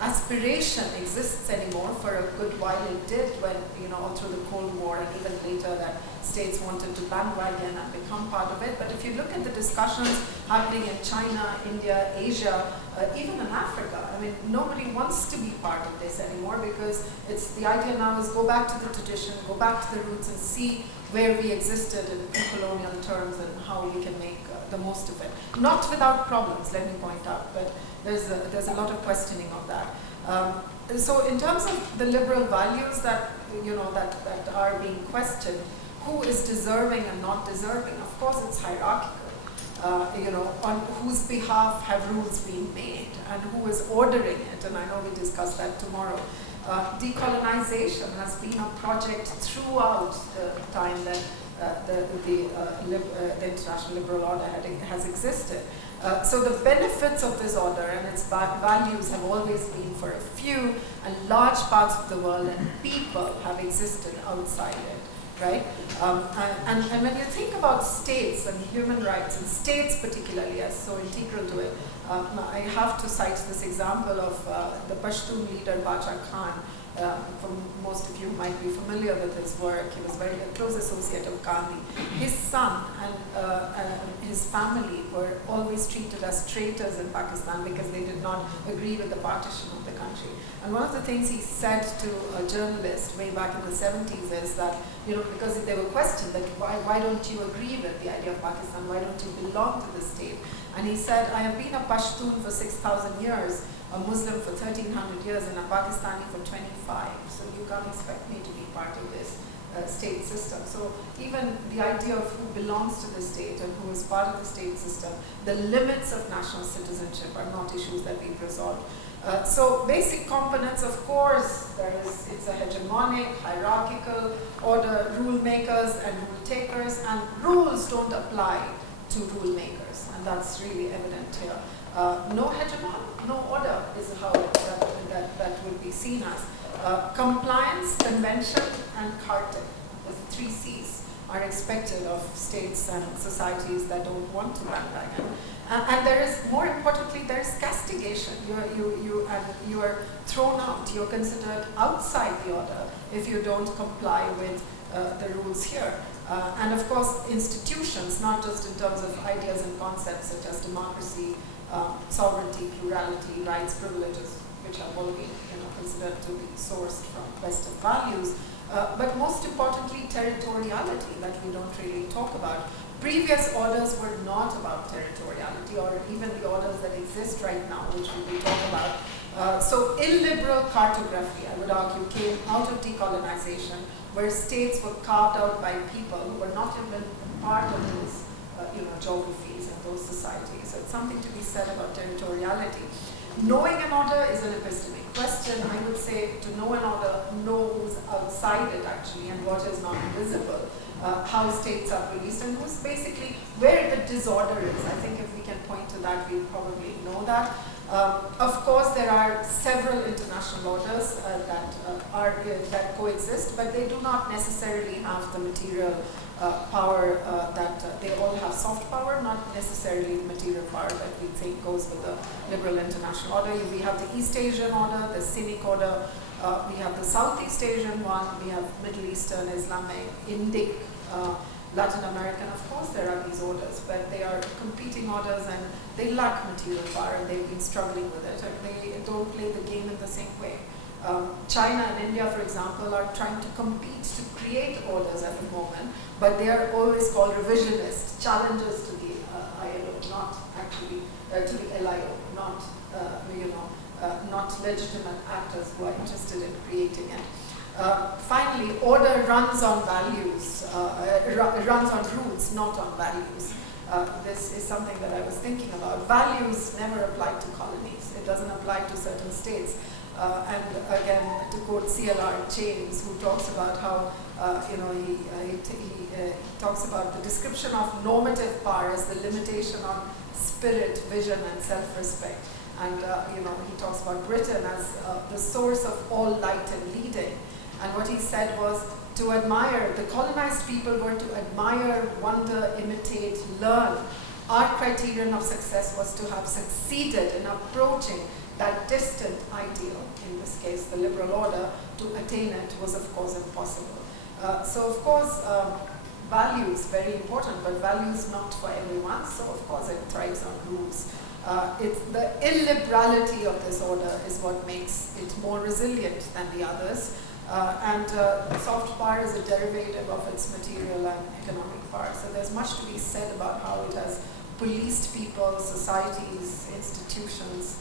aspiration exists anymore. For a good while it did, when, all through the Cold War and even later, that states wanted to bandwagon and become part of it. But if you look at the discussions happening in China, India, Asia, even in Africa, I mean, nobody wants to be part of this anymore, because it's the idea now is go back to the tradition, go back to the roots and see where we existed in colonial terms and how we can make the most of it. Not without problems, let me point out, but there's a lot of questioning of that. So in terms of the liberal values that that are being questioned, who is deserving and not deserving? Of course, it's hierarchical. On whose behalf have rules been made and who is ordering it? And I know we discuss that tomorrow. Decolonization has been a project throughout the time that the international liberal order has existed. So the benefits of this order and its values have always been for a few, and large parts of the world and people have existed outside it, right? And when you think about states and human rights, and states particularly as so integral to it, I have to cite this example of the Pashtun leader Bacha Khan. Most of you might be familiar with his work. He was very a close associate of Gandhi. His son and his family were always treated as traitors in Pakistan because they did not agree with the partition of the country. And one of the things he said to a journalist way back in the 70s is that, because they were questioned that why don't you agree with the idea of Pakistan? Why don't you belong to the state? And he said, I have been a Pashtun for 6,000 years, a Muslim for 1,300 years, and a Pakistani for 25. So you can't expect me to be part of this state system. So even the idea of who belongs to the state and who is part of the state system, the limits of national citizenship are not issues that we've resolved. So basic components, of course, it's a hegemonic, hierarchical order, rule makers and rule takers, and rules don't apply to rule makers, and that's really evident here. No hegemon, no order is how that would be seen as. Compliance, convention, and cartel, the 3 C's, are expected of states and societies that don't want to bandwagon. And there is, more importantly, there is castigation. You are thrown out. You're considered outside the order if you don't comply with the rules here. And of course, institutions, not just in terms of ideas and concepts such as democracy, sovereignty, plurality, rights, privileges, which have all been considered to be sourced from Western values, but most importantly, territoriality that we don't really talk about. Previous orders were not about territoriality, or even the orders that exist right now, which we will talk about. So illiberal cartography, I would argue, came out of decolonization, where states were carved out by people who were not even part of those geographies and those societies. So it's something to be said about territoriality. Knowing an order is an epistemic question. I would say to know an order, know who's outside it actually and what is not visible. How states are released and who's basically where the disorder is. I think if we can point to that, we probably know that. Of course, there are several international orders that coexist, but they do not necessarily have the material power that they all have soft power, not necessarily the material power that we think goes with the liberal international order. We have the East Asian order, the Cynic order, we have the Southeast Asian one, we have Middle Eastern, Islamic, Indic, Latin American. Of course there are these orders, but they are competing orders and they lack material power and they've been struggling with it and they don't play the game in the same way. China and India, for example, are trying to compete to create orders at the moment, but they are always called revisionist, challengers to the ILO, not actually to the LIO, not not legitimate actors who are interested in creating it. Finally, order runs on values, runs on rules, not on values. This is something that I was thinking about. Values never apply to colonies. It doesn't apply to certain states. And again, to quote C.L.R. James, who talks about how, he talks about the description of normative power as the limitation on spirit, vision, and self-respect. And, he talks about Britain as the source of all light and leading. And what he said was to admire, the colonized people were to admire, wonder, imitate, learn. Our criterion of success was to have succeeded in approaching that distant ideal, in this case the liberal order. To attain it was of course impossible. So of course values, very important, but values not for everyone, so of course it thrives on rules. It's the illiberality of this order is what makes it more resilient than the others. And soft power is a derivative of its material and economic power. So there's much to be said about how it has policed people, societies, institutions,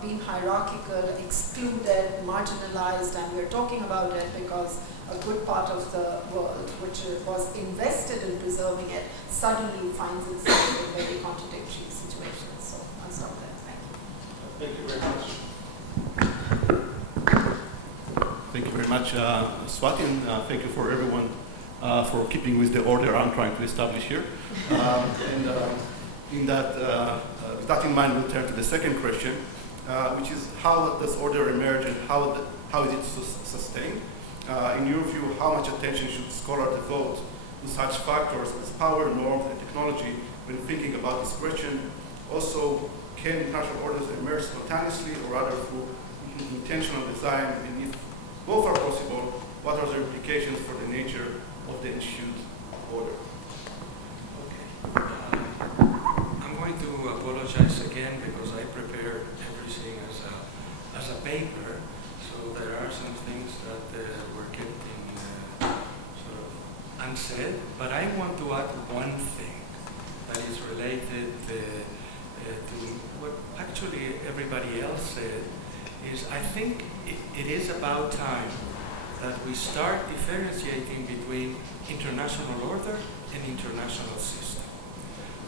being hierarchical, excluded, marginalized, and we're talking about it because a good part of the world, which was invested in preserving it, suddenly finds itself in very contradictory situations. So I'll stop there. Thank you. Thank you very much. Thank you very much, Swati, and thank you for everyone for keeping with the order I'm trying to establish here. With that in mind, we'll turn to the second question, which is how does order emerge and how is it sustained? In your view, how much attention should scholars devote to such factors as power, norms, and technology when thinking about this question? Also, can international orders emerge spontaneously or rather through intentional design? And if both are possible, what are the implications for the nature of the ensued order? Okay. I'm going to apologize again because I prepared everything as a paper, so there are some things that were kept in sort of unsaid, but I want to add one thing that is related to what actually everybody else said, is I think it is about time that we start differentiating between international order and international system.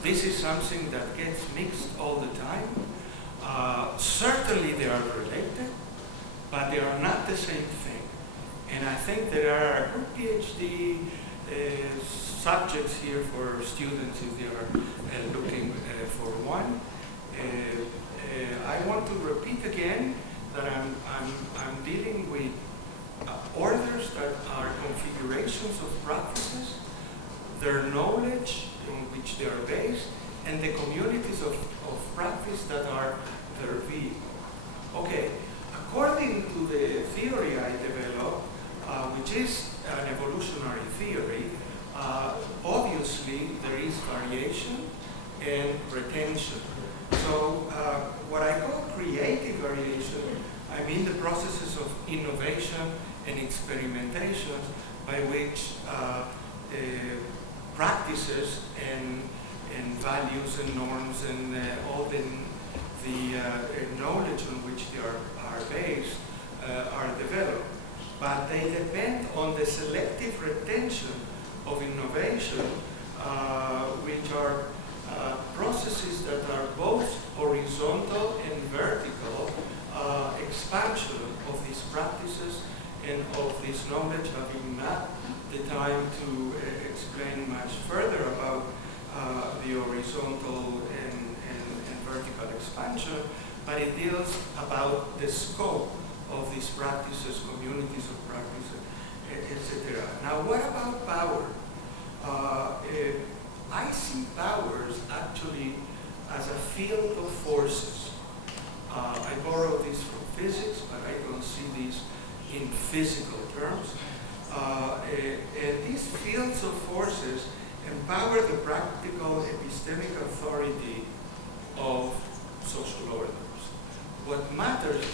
This is something that gets mixed all the time. Certainly they are related, but they are not the same thing. And I think there are good PhD subjects here for students if they are looking for one. I want to repeat again that I'm dealing with orders that are configurations of practices, their knowledge on which they are based, and the communities of practice that are their view. Okay, according to the theory I developed, which is an evolutionary theory, obviously there is variation and retention. So what I call creative variation, I mean the processes of innovation and experimentation by which practices and values and norms and all the knowledge on which they are based are developed. But they depend on the selective retention of innovation, which are processes that are both horizontal and vertical expansion of these practices and of this knowledge, having not the time to explain much further about the horizontal and vertical expansion, but it deals about the scope of these practices, communities of practices, etc. Now, what about power? I see powers actually as a field of forces. I borrow this from physics, but I don't see these in physical terms. And these fields of forces empower the practical epistemic authority of social orders. What matters,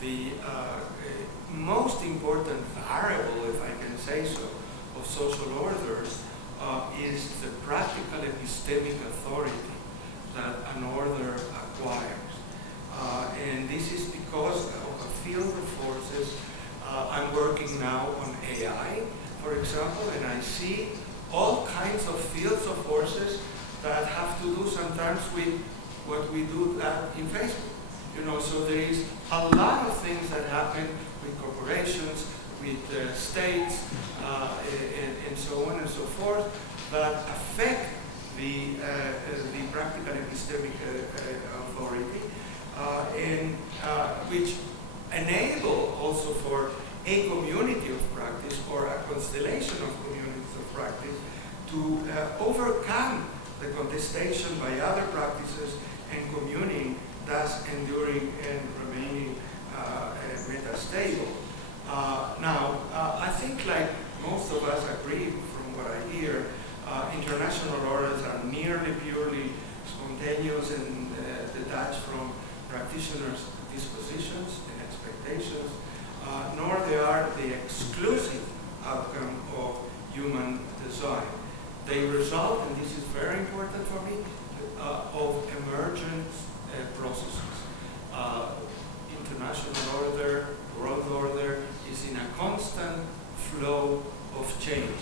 the most important variable, if I can say so, of social orders is the practical epistemic authority that an order acquires. And this is because of a field of forces. I'm working now on AI, for example, and I see all kinds of fields of forces that have to do sometimes with what we do in Facebook. You know, so there is a lot of things that happen with corporations, with states, and so on and so forth, that affect the practical epistemic authority, and which enable also for a community of practice or a constellation of communities of practice to overcome the contestation by other practices and communing, thus enduring and remaining metastable. Now, I think like most of us agree from what I hear, international orders are nearly purely spontaneous and detached from practitioners' dispositions and expectations, nor they are the exclusive outcome of human design. They result, and this is very important for me, of emergent processes. International order, world order is in a constant flow of change.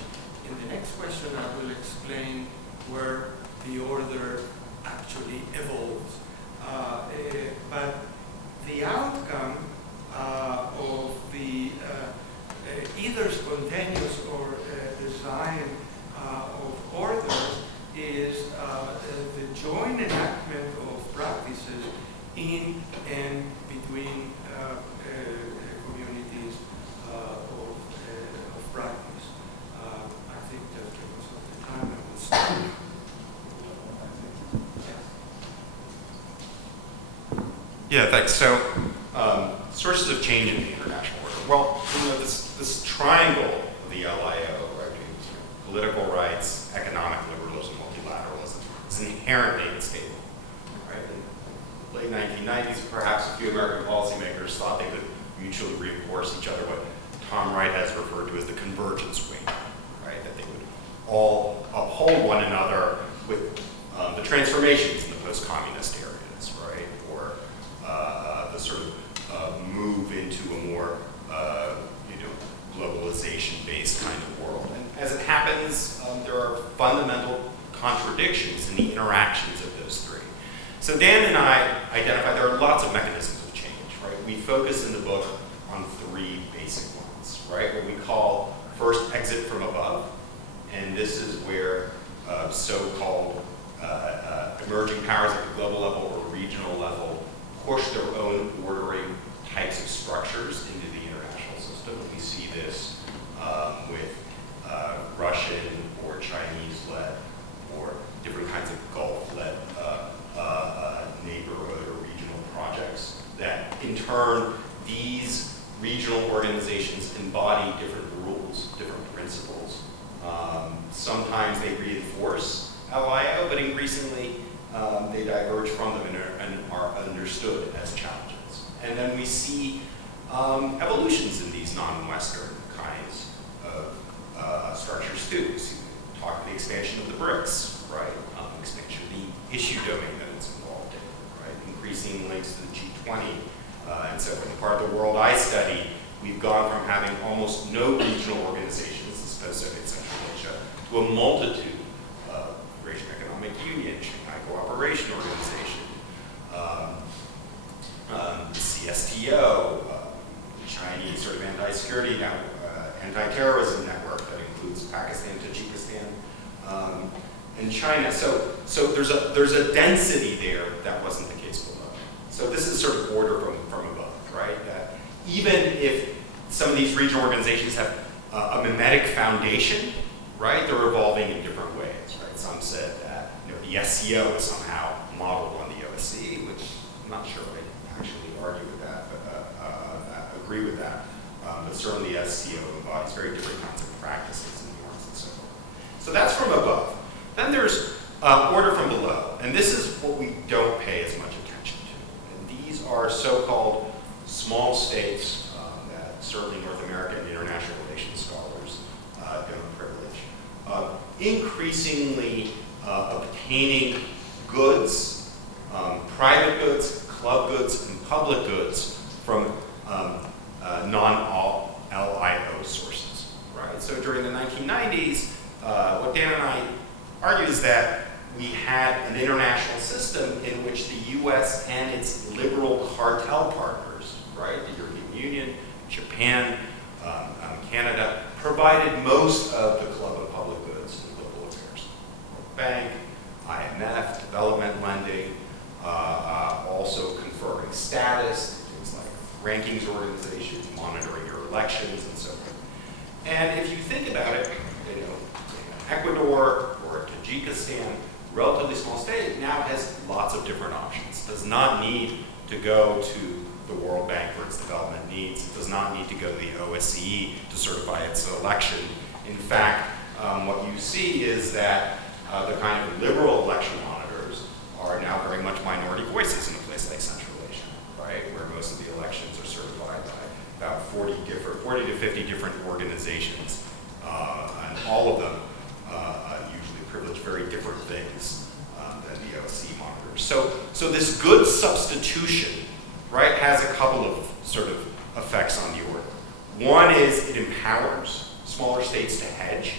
In the next question, I will explain where the order actually evolves. But the outcome of the either spontaneous or design of orders is the joint enactment of practices in and between communities of practice. I think that because of the time I will stop. Yeah, thanks. So, sources of change in the international order. Well, you know, this triangle of the LIO, right, political rights, economic liberalism, multilateralism, is inherently unstable. Right? In the late 1990s, perhaps a few American policymakers thought they could mutually reinforce each other, what Tom Wright has referred to as the convergence wing, right? That they would all uphold one another with the transformations in the post-communist areas, right? Or the sort of move into a more fundamental contradictions in the interactions of those three. So Dan and I identified there are lots of mechanisms of change, right? We focus in the book on three basic ones, right? What we call first exit from above, and this is where so-called emerging powers at the global level or regional level push their own ordering types of structures into the international system. We see this with Russian or Chinese-led or different kinds of Gulf-led neighborhood or regional projects that, in turn, these regional organizations embody different rules, different principles. Sometimes they reinforce LIO, but increasingly they diverge from them and are understood as challenges. And then we see evolutions in these non-Western kinds of structures too. We see the expansion of the BRICS, right? Expansion of the issue domain that it's involved in, right? Increasing links to the G20. And so in the part of the world I study, we've gone from having almost no regional organizations, as post-Soviet Central Asia, to a multitude of Eurasian Economic Union, Shanghai Cooperation Organization, the CSTO, Chinese sort of anti-security network, anti-terrorism network that includes Pakistan, Tajikistan, and China. So there's a density there that wasn't the case below. So this is sort of order from above, right? That even if some of these regional organizations have a mimetic foundation, right, they're evolving in different ways, right? Some said that the SCO is somehow modeled on the OSCE, which I'm not sure I actually argue with that, but agree with that. But certainly the SCO embodies very different kinds of practices and norms and so forth. So that's from above. Then there's order from below, and this is what we don't pay as much attention to. And these are so-called small states that certainly North American and international relations scholars don't privilege. Increasingly obtaining goods, private goods, club goods, and public goods from non-LIO sources, right? So during the 1990s, what Dan and I argue is that we had an international system in which the U.S. and its liberal cartel partners, right, the European Union, Japan, Canada, provided most of the club of public goods in global affairs. World Bank, IMF, development lending, also conferring status, things like rankings organizations, monitoring your elections, and so forth. And if you think about it, Ecuador or Tajikistan, relatively small state, now has lots of different options. Does not need to go to the World Bank for its development needs. It does not need to go to the OSCE to certify its election. In fact, what you see is that the kind of liberal election monitors are now very much minority voices in a place like Central Asia, right, where most of the elections are certified by about 40 to 50 different organizations, and all of them usually privilege very different things than the OSCE monitors. So this good substitution, right, has a couple of sort of effects on the order. One is it empowers smaller states to hedge,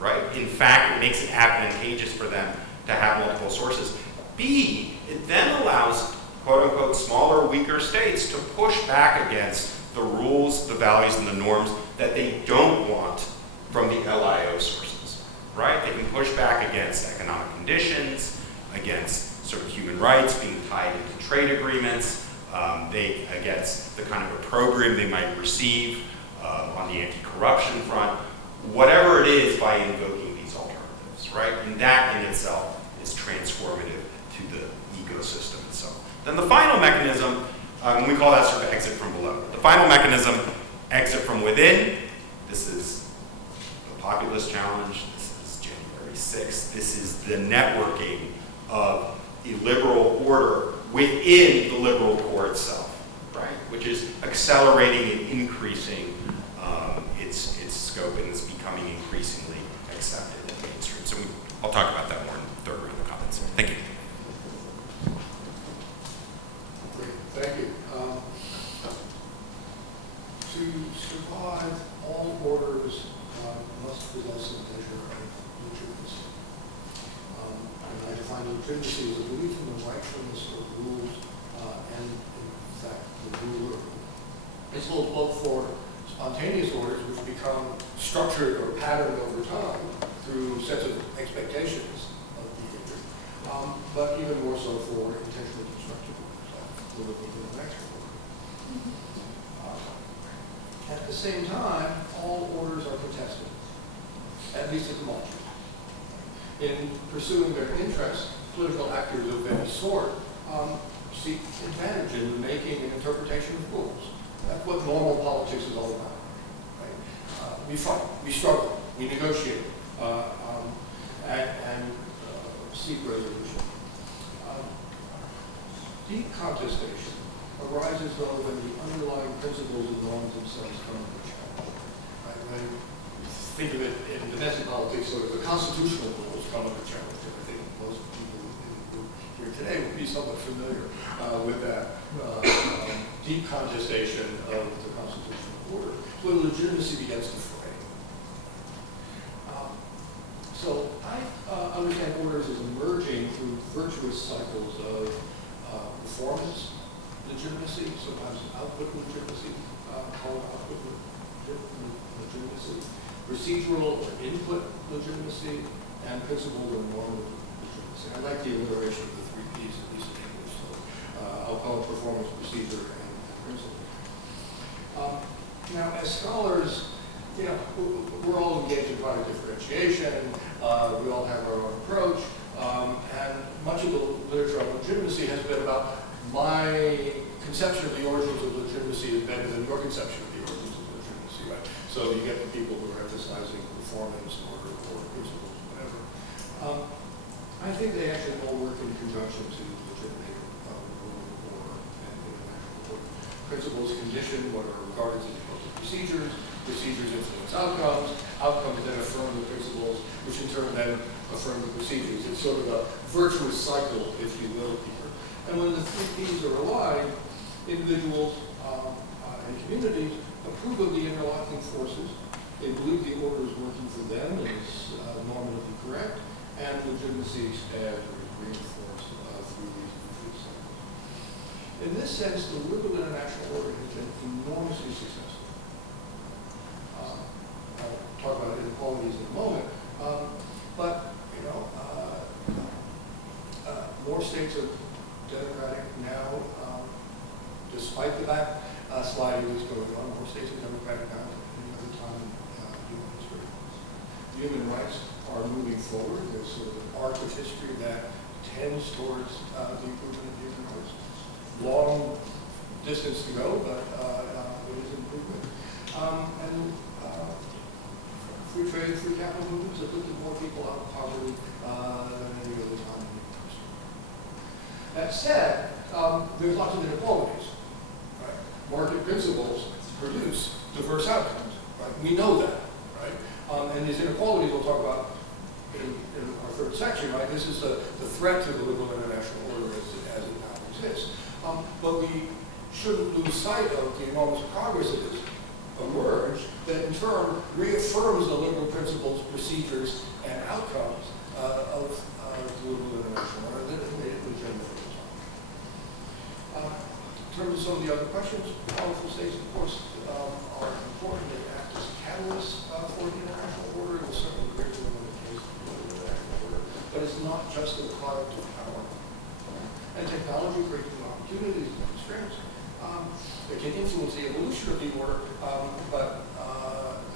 right? In fact, it makes it advantageous for them to have multiple sources. B, it then allows, quote unquote, smaller, weaker states to push back against the rules, the values, and the norms that they don't want from the LIO sources, right? They can push back against economic conditions, against sort of human rights being tied into trade agreements, against the kind of opprobrium they might receive on the anti-corruption front, whatever it is, by invoking these alternatives, right? And that in itself is transformative to the ecosystem itself. Then the final mechanism, we call that sort of exit from below. The final mechanism, exit from within. This is the populist challenge. This is January 6th. This is the networking of a liberal order within the liberal core itself, right? Which is accelerating and increasing its scope, and is becoming increasingly accepted in the mainstream. So I'll talk about that more in the third round of comments. Thank you. Great, thank you. To survive, all orders must possess a measure of legitimacy. legitimacy is a belief in the rightfulness of rules and, in fact, the ruler. It's both for spontaneous orders, which become structured or patterned over time through sets of expectations of behavior, but even more so for intentionally constructed orders, like political and natural order. At the same time, all orders are contested, at least at the margin. In pursuing their interests, political actors of any sort seek advantage in making an interpretation of rules. That's what normal politics is all about. Right? We fight, we struggle, we negotiate, and seek resolution. Deep contestation arises, though, when the underlying principles and norms themselves come under challenge. Right? When you think of it in domestic politics, sort of the constitutional rules come under challenge. And I think most people in the group here today would be somewhat familiar with that deep contestation of the constitutional order. So when legitimacy begins to fray. So I understand orders as emerging through virtuous cycles of performance legitimacy, sometimes output legitimacy, called output legitimacy, procedural or input legitimacy, and principled or normative legitimacy. I like the alliteration of the three P's, at least in English, so I'll call it performance, procedure, and principle. Now, as scholars, you know, we're all engaged in product differentiation, we all have our own approach, and much of the literature on legitimacy has been about my conception of the origins of legitimacy is better than your conception of the origins of legitimacy, right? So you get the people who are emphasizing performance or principles, whatever. I think they actually all work in conjunction to legitimate the rule of order and international order. Principles condition what are regarded as the procedures, procedures influence outcomes, outcomes then affirm the principles, which in turn then affirm the procedures. It's sort of a virtuous cycle, if you will, here. And when the three P's are aligned, individuals and communities approve of the interlocking forces. They believe the order is working for them and is normatively correct, and legitimacy stands or is reinforced through these virtuous cycles. In this sense, the liberal international order has been enormously successful. I'll talk about inequalities in a moment, but you know, more states are democratic now, despite the backsliding that's going on. More states are democratic now than any other time in human history. Human rights are moving forward. There's sort of an arc of history that tends towards the improvement of human rights. Long distance to go, but it is improvement. And free trade, free capital movements have lifted more people out of poverty than any other time in human history. That said, there's lots of inequalities. Right? Market principles produce diverse outcomes. Right? We know that. Right? And these inequalities we'll talk about in our third section. Right? This is the threat to the liberal international order as it now exists. But we shouldn't lose sight of the enormous progress that has emerged that in turn reaffirms the liberal principles, procedures, and outcomes of the liberal international order that have made it legitimate. In terms of some of the other questions, powerful states, of course, are important. They act as catalysts for the international order. It was certainly greater than in the case of the international order. But it's not just a product of power. And technology brings new opportunities and constraints. It can influence the evolution of the order, but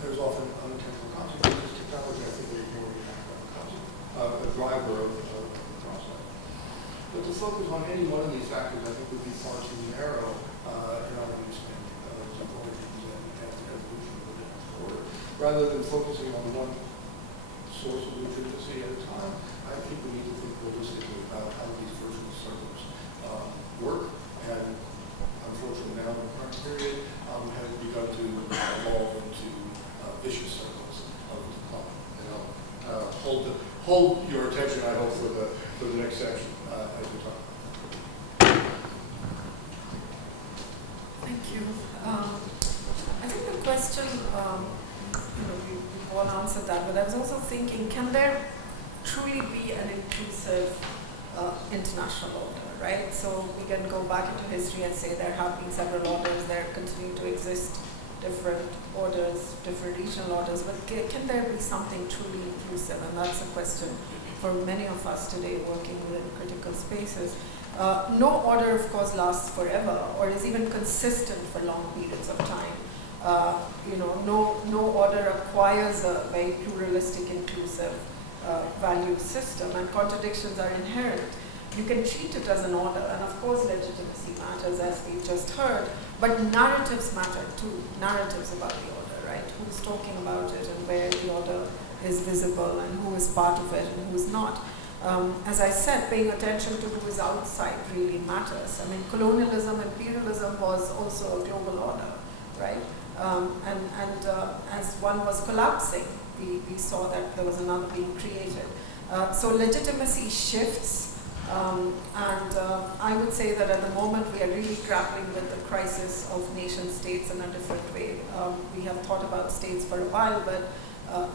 there's often unintentional consequences. Technology, I think, is more a driver of the process. But to focus on any one of these factors, I think, would be far too narrow in our understanding of the origins and evolution of the international order. Rather than focusing on one source of legitimacy at a time, I think we need to think holistically about how these virtual circles work, and unfortunately now in the current period has begun to evolve into vicious circles of decline. And I'll hold your attention, I hope, for the next section as we talk. Thank you. I think the question, we've all answered that, but I was also thinking, can there truly be an inclusive international order, right? So we can go back into history and say there have been several orders, there continue to exist different orders, different regional orders, but can there be something truly inclusive? And that's a question for many of us today working within critical spaces. No order, of course, lasts forever or is even consistent for long periods of time. No order acquires a very pluralistic, inclusive value system, and contradictions are inherent. You can treat it as an order, and of course legitimacy matters, as we've just heard, but narratives matter too, narratives about the order, right? Who's talking about it and where the order is visible and who is part of it and who is not. As I said, paying attention to who is outside really matters. I mean, colonialism, imperialism was also a global order, right? As one was collapsing, we saw that there was another being created. So legitimacy shifts, I would say that at the moment we are really grappling with the crisis of nation states in a different way. We have thought about states for a while, but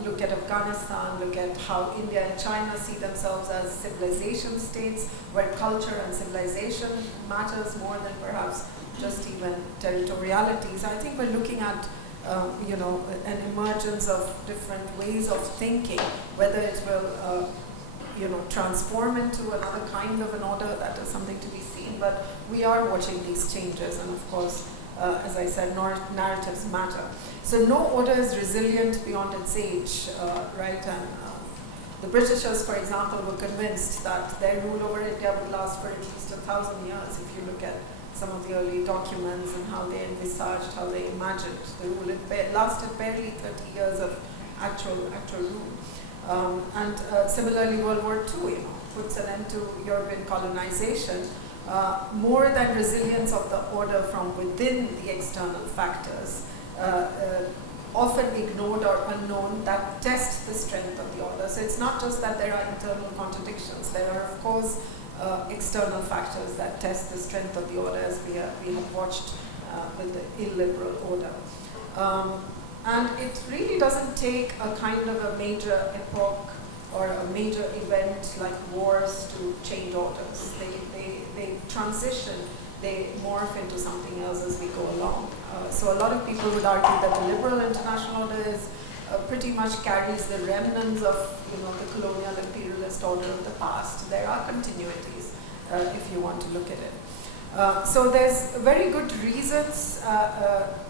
look at Afghanistan, look at how India and China see themselves as civilization states, where culture and civilization matters more than perhaps just even territorialities. I think we're looking at an emergence of different ways of thinking, whether it will transform into another kind of an order, that is something to be seen. But we are watching these changes, and of course, as I said, narratives matter. So no order is resilient beyond its age, right? And the Britishers, for example, were convinced that their rule over India would last for at least 1,000 years. If you look at some of the early documents and how they envisaged, how they imagined the rule, it lasted barely 30 years of actual rule. Similarly, World War II, puts an end to European colonization. More than resilience of the order from within the external factors, often ignored or unknown, that test the strength of the order. So it's not just that there are internal contradictions. There are, of course, external factors that test the strength of the order, as we have watched with the illiberal order. And it really doesn't take a kind of a major epoch or a major event like wars to change orders. They transition, they morph into something else as we go along. So a lot of people would argue that the liberal international order is pretty much carries the remnants of the colonial imperialist order of the past. There are continuities if you want to look at it. So there's very good reasons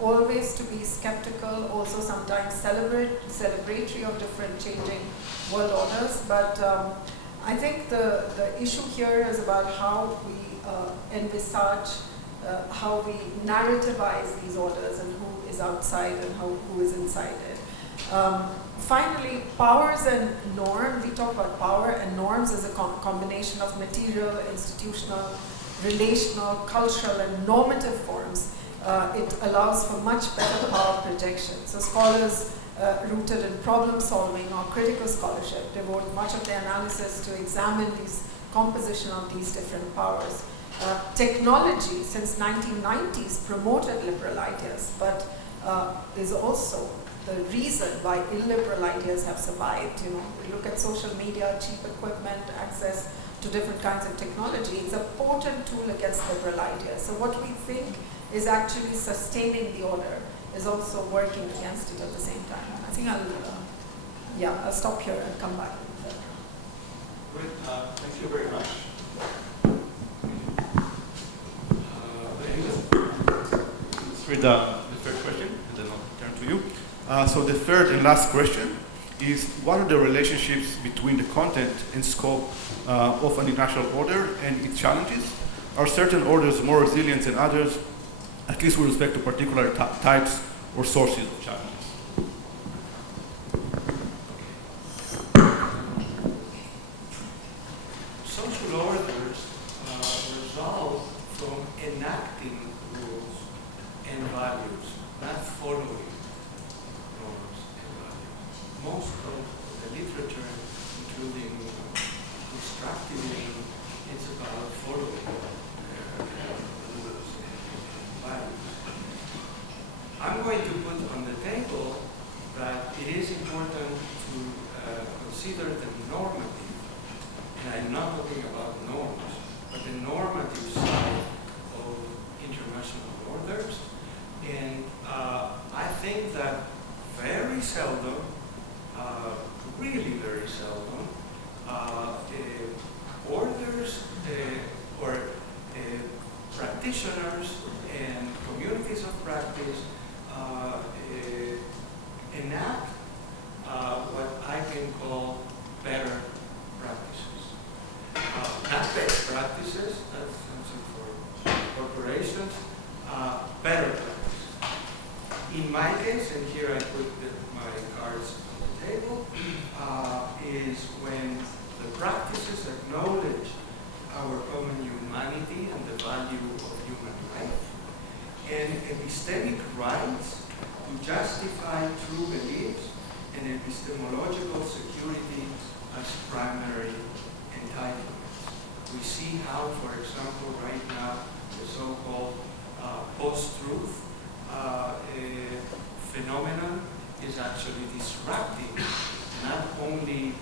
always to be skeptical, also sometimes celebratory of different changing world orders. But I think the issue here is about how we envisage, how we narrativize these orders and who is outside and who is inside it. Finally, powers and norms. We talk about power and norms as a combination of material, institutional, relational, cultural, and normative forms. It allows for much better power projection. So scholars rooted in problem solving or critical scholarship devote much of their analysis to examine these composition of these different powers. Technology, since 1990s, promoted liberal ideas, but is also the reason why illiberal ideas have survived. We look at social media, cheap equipment, access to different kinds of technology. It's a potent tool against liberal ideas. So what we think is actually sustaining the order is also working against it at the same time. I think I'll stop here and come back. Great, thank you very much. Let's read the third question, and then I'll turn to you. So the third and last question is, what are the relationships between the content and scope of an international order and its challenges? Are certain orders more resilient than others, at least with respect to particular types or sources of challenges? Social orders result from enacting rules and values, not following norms and values. Most of the literature, including constructivism, is about following rules and values. I'm going to put on the table that it is important to consider the normative, and I'm not talking about norms practitioners and communities of practice enact what I can call better practices. Not best practices, that's something for corporations, better practices. In my case, and here I put my cards on the table, is when the practices acknowledge our common humanity and the value of human life, and epistemic rights to justify true beliefs and epistemological security as primary entitlements. We see how, for example, right now, the so-called post-truth phenomenon is actually disrupting not only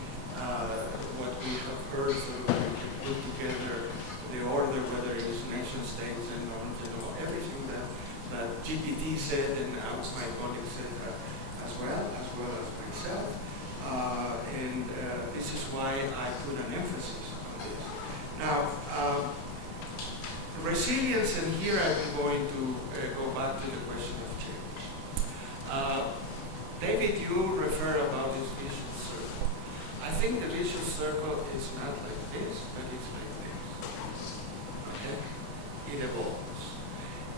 what we have heard, so we can put together the order, whether it is nation states and norms and all, everything that GPT said, and now my colleague said that as well as myself. And this is why I put an emphasis on this. Now, resilience, and here I'm going to go back to the question of change. David, you refer about this vicious circle. I think the vicious circle is not like this, but it's like this. Okay? It evolves.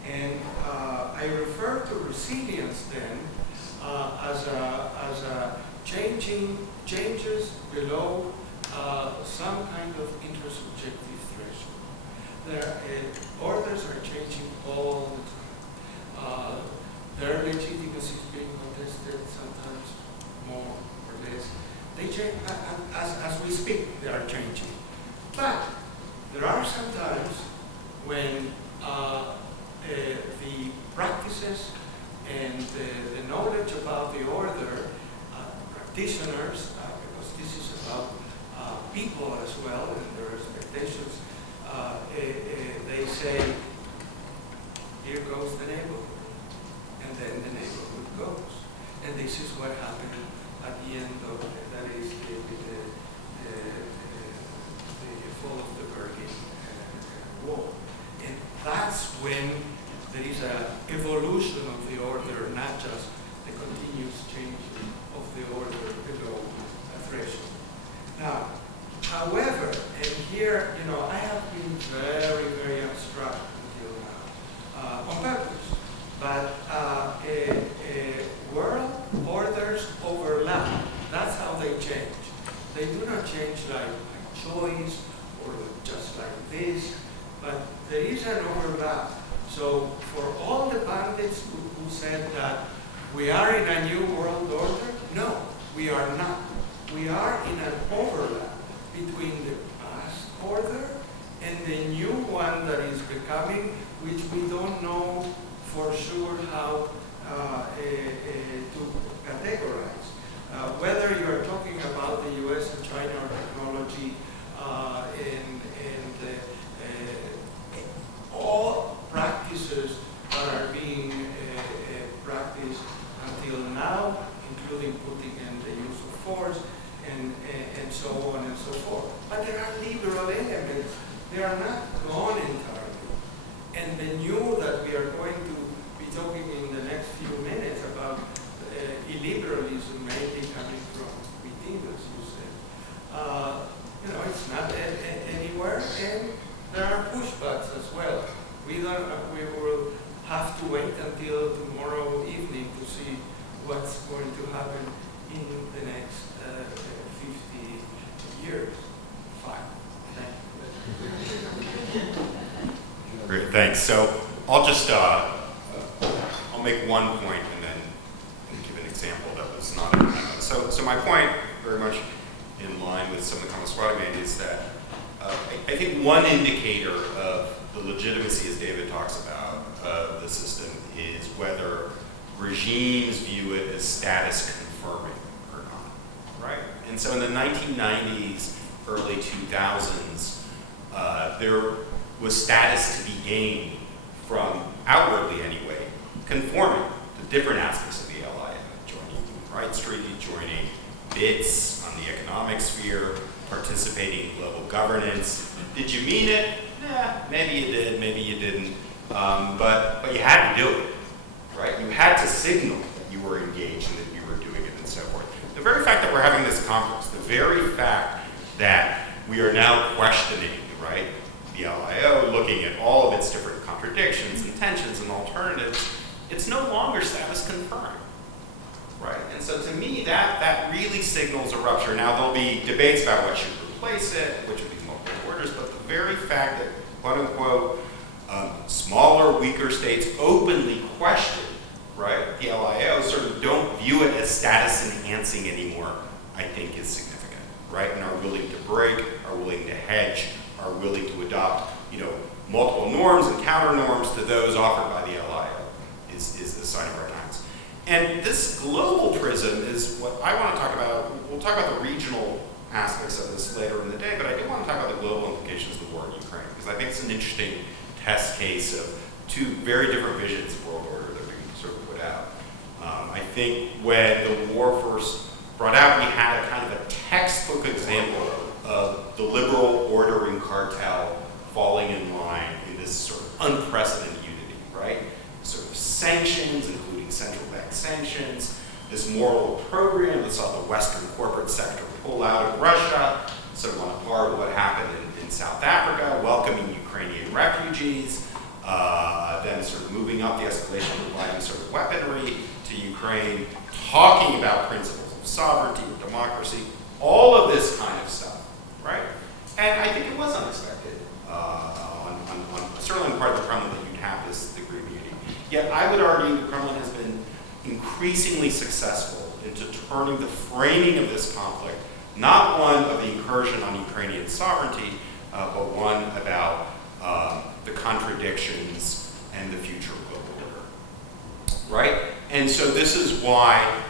And I refer to resilience then as a changes below some kind of intersubjective threshold. Orders are changing all the time. Their legitimacy is being contested, sometimes more or less. They change as we speak. They are changing, but there are some times when the practices and the knowledge about the order, practitioners, because this is about people as well and their expectations, they say, here goes the neighborhood. And then the neighborhood goes. And this is what happened at the end of, that is the fall of the Berlin Wall. And that's when there is an evolution of the order, not just the continuous change of the order below a threshold. Now, however, and here, I have been very, very abstract until now, on purpose. But world orders overlap. That's how they change. They do not change like choice or just like this, but there is an overlap. So for all the pundits who said that we are in a new world order, no, we are not. We are in an overlap between the past order and the new one that is becoming, which we don't know for sure how to categorize. Whether you are talking about the US and China or technology and all practices that are being practiced until now, including putting in the use of force and so on and so forth. But there are liberal elements. They are not gone entirely. And the new that we are going to be talking in the next few minutes about illiberalism mainly coming from within, as you said. It's not anywhere, and there are pushbacks as well. We will have to wait until tomorrow evening to see what's going to happen in the next 50 years. Fine. Thank you. Great, thanks. So I'll just I'll make one point and then give an example that was not in the memo. So my point, very much in line with some of the comments Swati made, is that I think one indicator of the legitimacy, as David talks about, of the system is whether regimes view it as status confirming or not, right? And so in the 1990s, early 2000s, there was status to be gained from, outwardly anyway, conforming to different aspects of the LIM, joining Human Rights Treaty, joining BITS on the economic sphere, participating in global governance. Did you mean it? Maybe you did, maybe you didn't. But you had to do it, right? You had to signal that you were engaged and that you were doing it and so forth. The very fact that we're having this conference, the very fact that we are now questioning, right, the LIO, looking at all of its different contradictions and tensions and alternatives, it's no longer status confirmed, right? And so to me, that really signals a rupture. Now, there'll be debates about what should replace it, which of these multiple orders, but the very fact that, quote unquote, smaller, weaker states openly question, right, the LIO, sort of don't view it as status enhancing anymore, I think is significant, right? And are willing to break, are willing to hedge, are willing to adopt, multiple norms and counter norms to those offered by the LIO is a sign of our times. And this global prism is what I want to talk about. We'll talk about the regional aspects of this later in the day, but I do want to talk about the global implications of the war in Ukraine, because I think it's an interesting test case of two very different visions of world order that we sort of put out. I think when the war first brought out, we had a kind of a textbook example of the liberal ordering cartel falling in line in this sort of unprecedented unity, right? Sort of sanctions, including central bank sanctions, this moral program that saw the Western corporate sector pull out of Russia, sort of on a par with what happened in South Africa, welcoming Ukrainian refugees, then sort of moving up the escalation, providing sort of weaponry to Ukraine, talking about principles of sovereignty, of democracy, all of this kind of stuff, right? And I think it was unexpected, certainly on the part of the Kremlin, that you'd have this degree of unity. Yet I would argue the Kremlin has been increasingly successful into turning the framing of this conflict, not one of the incursion on Ukrainian sovereignty, but one about the contradictions and the future of global order, right? And so this is why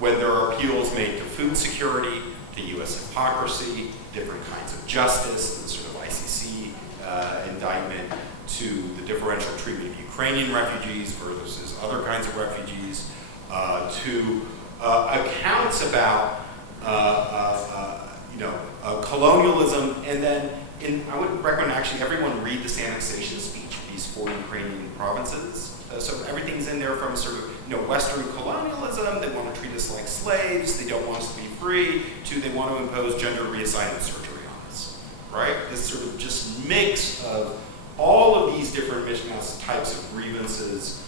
when there are appeals made to food security, to U.S. hypocrisy, different kinds of justice, the sort of ICC indictment, to the differential treatment of Ukrainian refugees versus other kinds of refugees, to accounts about colonialism, and then I would recommend actually everyone read this annexation speech of these 4 Ukrainian provinces. So everything's in there from sort of Western colonialism. They want to treat us like slaves. They don't want us to be free. To they want to impose gender reassignment surgery on us, right? This sort of just mix of all of these different mishmash types of grievances,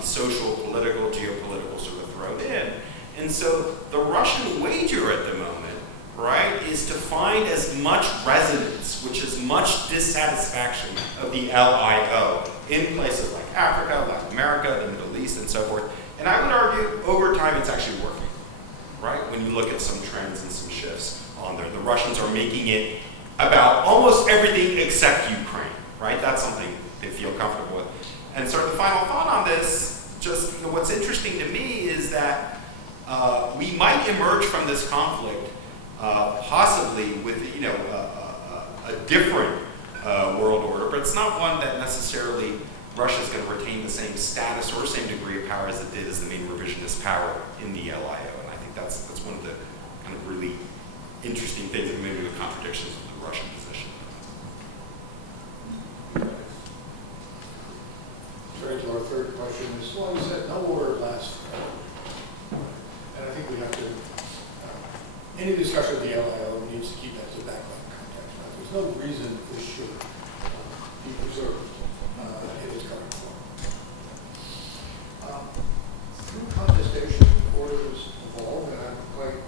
social, political, geopolitical, sort of thrown in. And so the Russian wager at the moment, right, is to find as much resonance, which is much dissatisfaction of the LIO in places like Africa, Latin America, the Middle East, and so forth. And I would argue over time it's actually working, right? When you look at some trends and some shifts on there, the Russians are making it about almost everything except Ukraine, right? That's something they feel comfortable with. And sort of the final thought on this, just what's interesting to me is that we might emerge from this conflict possibly with a different world order, but it's not one that necessarily Russia's going to retain the same status or same degree of power as it did as the main revisionist power in the LIO. And I think that's one of the kind of really interesting things, and maybe the contradictions of the Russian position. Turning to our third question, as long as that no order lasts forever. And I think we have to, any discussion of the LIO needs to keep that as a background context. There's no reason this should be preserved in its current form. Through contestation, orders evolve, and I'm quite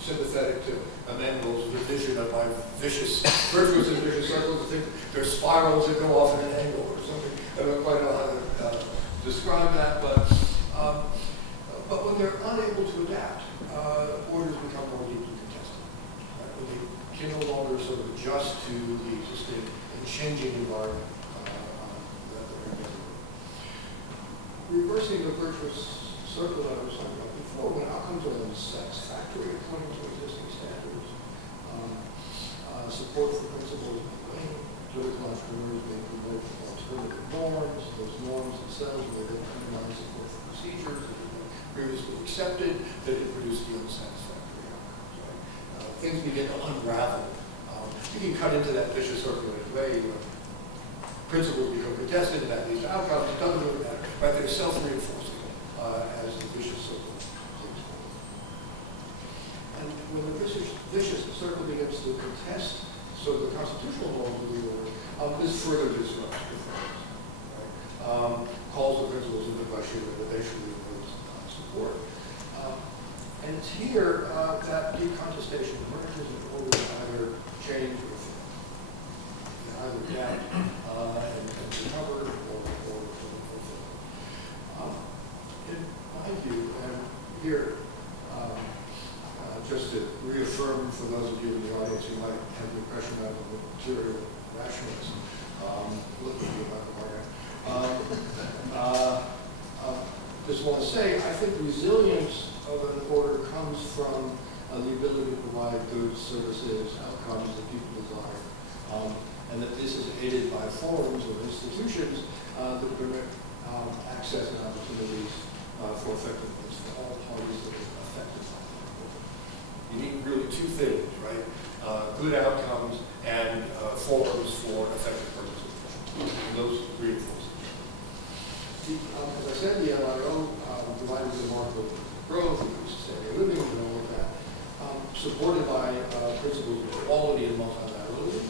sympathetic to Emmanuel's vision of my virtuous and vicious circles. I think there's spirals that go off at an angle or something. I don't quite know how to describe that, but when they're unable to adapt, orders become more deeply contested. Right? When they can no longer sort of adjust to the existing and changing environment that they're in. Reversing the virtuous circle that I was talking about before, when outcomes are unsatisfactory according to existing standards, support for principles of blame, political entrepreneurs may promote alternative norms. Those norms themselves may then undermine support for procedures that have been previously accepted that have produced the unsatisfactory outcomes. Right? Things begin to unravel. You can cut into that vicious circle in a way. principles become contested, and that leads to outcomes. It doesn't really matter, right? They're self-reinforcing as the vicious circle takes hold. And when the vicious circle begins to contest sort of the constitutional norms of the order, this further disrupts performance, right? Calls the principles into question and eventually invodes support. And it's here that deep contestation emerges in order to either change or fail. Either adapt and recover or fail. In my view, and here, just to reaffirm for those of you in the audience who might have the impression that I'm a material rationalist, looking at you about the market. Just want to say, I think resilience of an order comes from the ability to provide goods, services, outcomes that people desire, and that this is aided by forums or institutions that permit access and opportunities for effectiveness for all parties that are affected by it. You need really two things, right? Good outcomes and forums for effective participation. And those reinforce each other. As I said, the LIO provided the market growth and sustainable living and all of that, supported by principles of equality and multilateralism,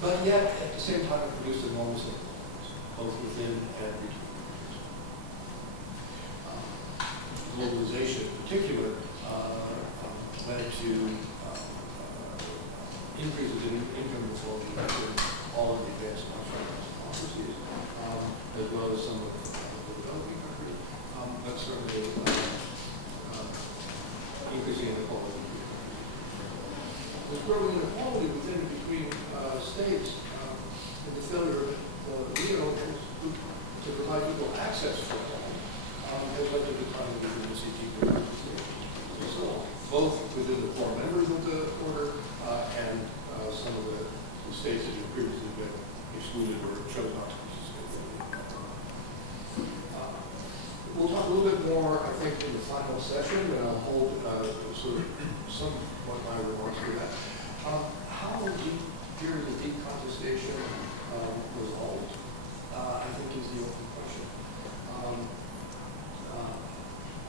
but yet at the same time produced enormous inequalities, both within and between countries. Globalization in particular led to increases in income inequality in all of the advanced democracies, as well as some of the developing countries, but certainly increasing inequality. There's growing inequality within and between states, and the failure of Leo to provide people access for all has led to the decline of the CT and so on, both within the core members of the order and some of the states that have previously been excluded or chose not to participate. We'll talk a little bit more, I think, in the final session, and I'll hold sort of somewhat my remarks for that. How will periods of deep contestation resolved? I think is the open question.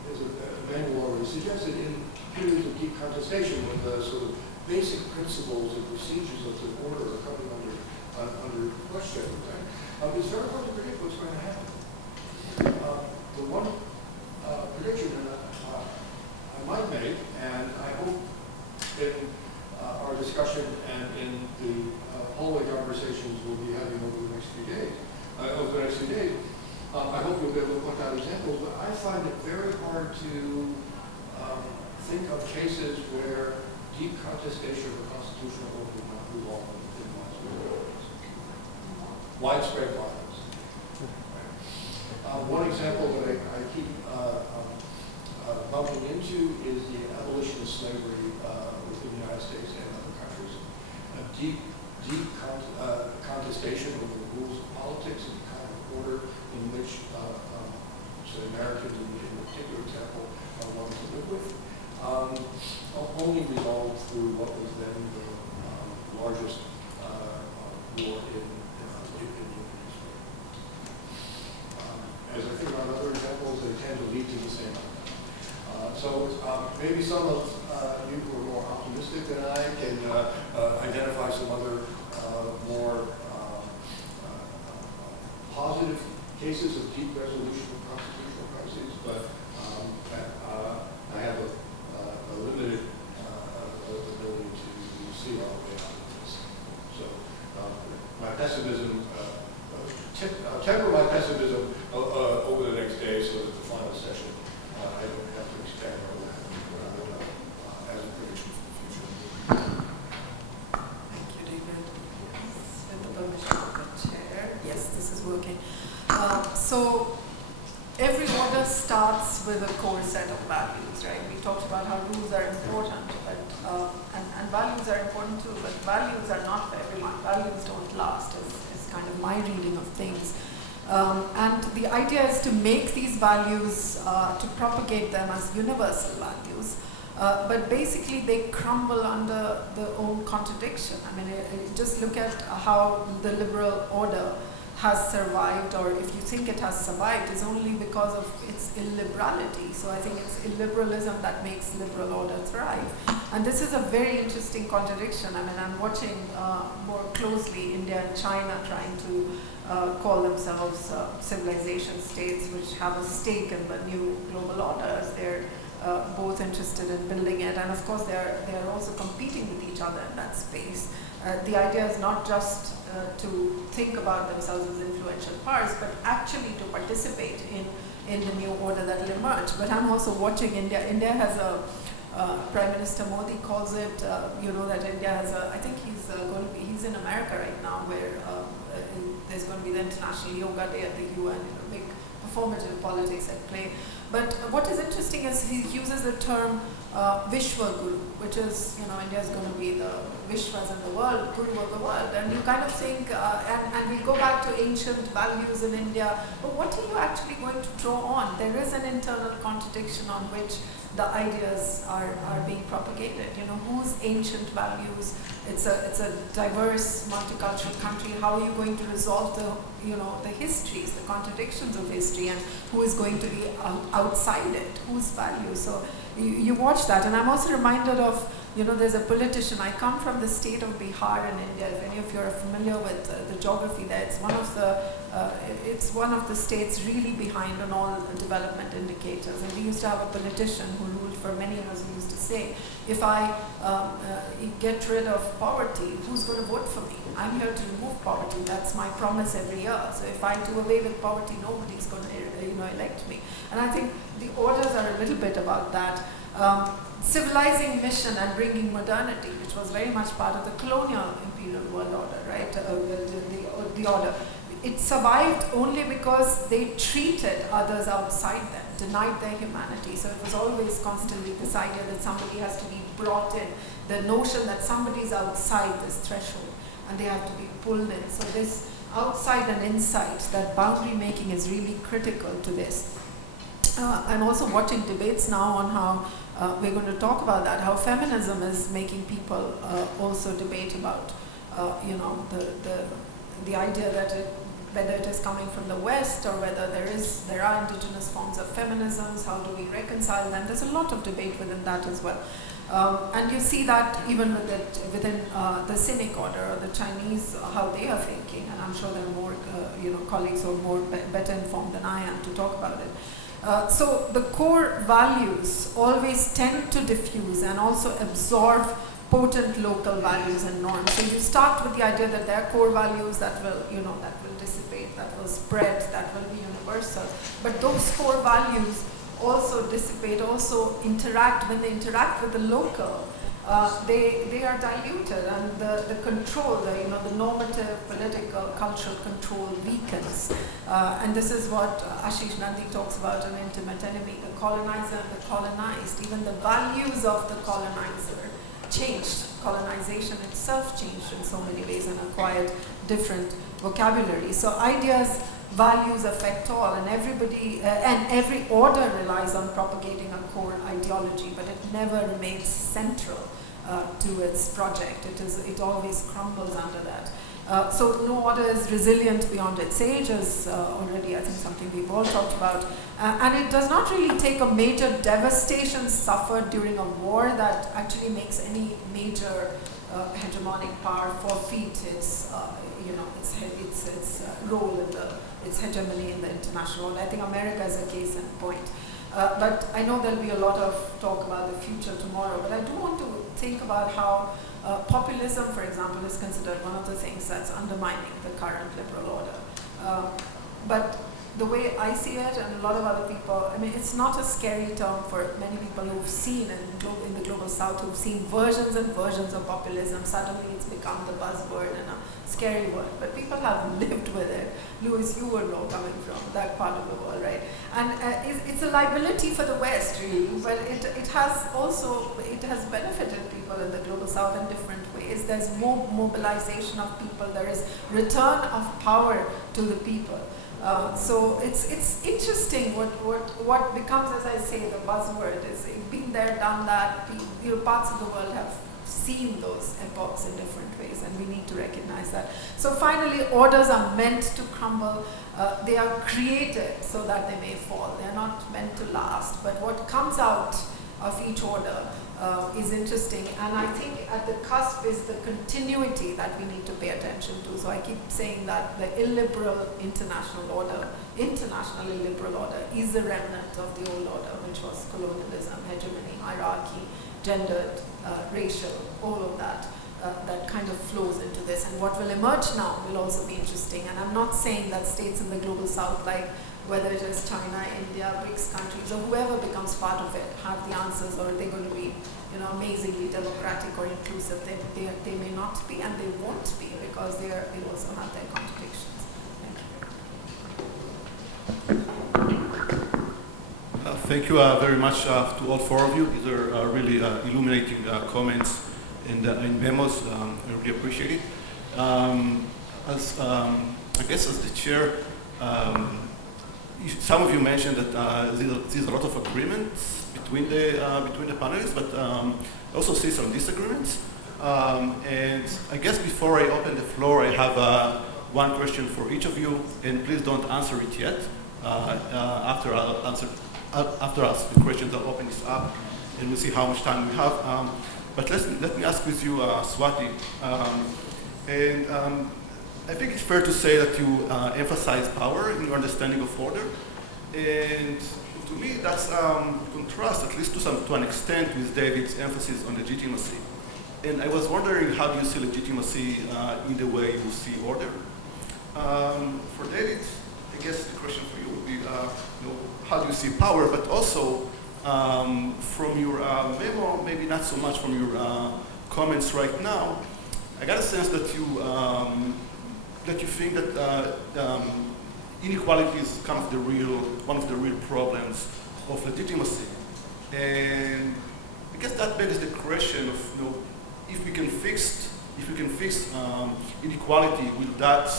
As Emmanuel already suggested, in periods of deep contestation, when the sort of basic principles and procedures of the order are coming under question, right? It's very hard to predict what's going to happen. The one prediction that I might make, and I hope in our discussion and in the hallway conversations we'll be having over the next few days, I hope you'll be able to point out examples, but I find it very hard to think of cases where deep contestation of the constitutional order will not resolve in widespread violence. One example that I keep bumping into is the abolition of slavery within the United States and other countries. A deep contestation over the rules of politics and the kind of order in which Americans, in a particular example, wanted to live with, only resolved through what was then the largest war in human history. As I think about other examples, they tend to lead to the same outcome. So maybe some of you who are more optimistic than I can identify some other more positive cases of deep resolution of constitutional crises, but I have a limited ability to see our way out of this. So my pessimism, temper my pessimism over the next day so that the final session, I don't have to expand on that as a prediction for the future. Thank you, David. With the permission of the chair. Yes, this is working. So every order starts with a core set of values, right? We talked about how rules are important, but and values are important too, but values are not for everyone. Values don't last, is kind of my reading of things. And the idea is to make these values, to propagate them as universal values, but basically they crumble under their own contradiction. I mean, just look at how the liberal order has survived, or if you think it has survived, is only because of its illiberality. So I think it's illiberalism that makes liberal order thrive. And this is a very interesting contradiction. I mean, I'm watching more closely India and China trying to call themselves civilization states, which have a stake in the new global order, as they're both interested in building it. And of course, they're also competing with each other in that space. The idea is not just to think about themselves as influential powers, but actually to participate in the new order that will emerge. But I'm also watching India. India has a Prime Minister Modi calls it, that India has I think he's in America right now, where there's going to be the International Yoga Day at the UN, big performative politics at play. But what is interesting is he uses the term Vishwa Guru, which is, India is going to be the Vishwas in the world, Guru of the world. And you kind of think, and we go back to ancient values in India, but what are you actually going to draw on? There is an internal contradiction on which the ideas are being propagated. Whose ancient values? It's a diverse, multicultural country. How are you going to resolve the histories, the contradictions of history, and who is going to be outside it? Whose values? So you watch that, and I'm also reminded of, there's a politician. I come from the state of Bihar in India. If any of you are familiar with the geography there, it's one of the states really behind on all development indicators. And we used to have a politician who ruled for many years who used to say, if I get rid of poverty, who's going to vote for me? I'm here to remove poverty. That's my promise every year. So if I do away with poverty, nobody's going to elect me. And I think the orders are a little bit about that. Civilizing mission and bringing modernity, which was very much part of the colonial imperial world order, right? The order. It survived only because they treated others outside them, denied their humanity. So it was always constantly this idea that somebody has to be brought in, the notion that somebody's outside this threshold and they have to be pulled in. So this outside and inside, that boundary making is really critical to this. I'm also watching debates now on how we're going to talk about that, how feminism is making people also debate about, the idea that whether it is coming from the West or whether there are indigenous forms of feminisms, how do we reconcile them? There's a lot of debate within that as well. And you see that even within the Sinic order or the Chinese, how they are thinking, and I'm sure there are more colleagues who are better informed than I am to talk about it. So the core values always tend to diffuse and also absorb potent local values and norms. So you start with the idea that there are core values that will dissipate, that will spread, that will be universal. But those core values also dissipate, also interact. When they interact with the local, they are diluted, and the control, the normative, political, cultural control weakens. And this is what Ashish Nandi talks about in Intimate Enemy, the colonizer and the colonized. Even the values of the colonizer changed. Colonization itself changed in so many ways and acquired different vocabulary. So ideas, values affect all, and everybody and every order relies on propagating a core ideology, but it never remains central to its project. It always crumbles under that. So no order is resilient beyond its age, as already I think something we've all talked about. And it does not really take a major devastation suffered during a war that actually makes any major hegemonic power forfeit its role in its hegemony in the international world. I think America is a case in point. But I know there'll be a lot of talk about the future tomorrow, but I do want to think about how populism, for example, is considered one of the things that's undermining the current liberal order. But the way I see it, and a lot of other people, I mean, it's not a scary term for many people who've seen in the global south, who've seen versions and versions of populism. Suddenly it's become the buzzword and a scary word, but people have lived with it. Louis, you would know coming from that part of the world, right? And it's a liability for the West, really, but it has benefited people in the global south in different ways. There's more mobilization of people. There is return of power to the people. So it's interesting what becomes, as I say, the buzzword is been there, done that. Parts of the world have seen those epochs in different ways, and we need to recognize that. So finally, orders are meant to crumble. They are created so that they may fall. They are not meant to last. But what comes out of each order is interesting, and I think at the cusp is the continuity that we need to pay attention to. So I keep saying that the illiberal international order, international illiberal order, is a remnant of the old order, which was colonialism, hegemony, hierarchy, gendered, racial, all of that. That kind of flows into this, and what will emerge now will also be interesting. And I'm not saying that states in the global south, like whether it is China, India, BRICS countries, or whoever becomes part of it, have the answers, or they're going to be, amazingly democratic or inclusive. They may not be, and they won't be, because they also have their contradictions. Thank you very much to all four of you. These are really illuminating comments and memos. I really appreciate it. I guess as the chair, some of you mentioned that there's a lot of agreements between the panelists, but I also see some disagreements. And I guess before I open the floor, I have one question for each of you, and please don't answer it yet. After I ask the questions, I'll open this up, and we'll see how much time we have. But let me ask with you, Swati. I think it's fair to say that you emphasize power in your understanding of order. And to me, that's contrast, at least to an extent, with David's emphasis on legitimacy. And I was wondering, how do you see legitimacy in the way you see order? For David, I guess the question for you would be, how do you see power, but also from your memo, maybe not so much from your comments right now, I got a sense that you think that inequality is kind of one of the real problems of legitimacy. And I guess that begs the question of, if we can fix inequality, will that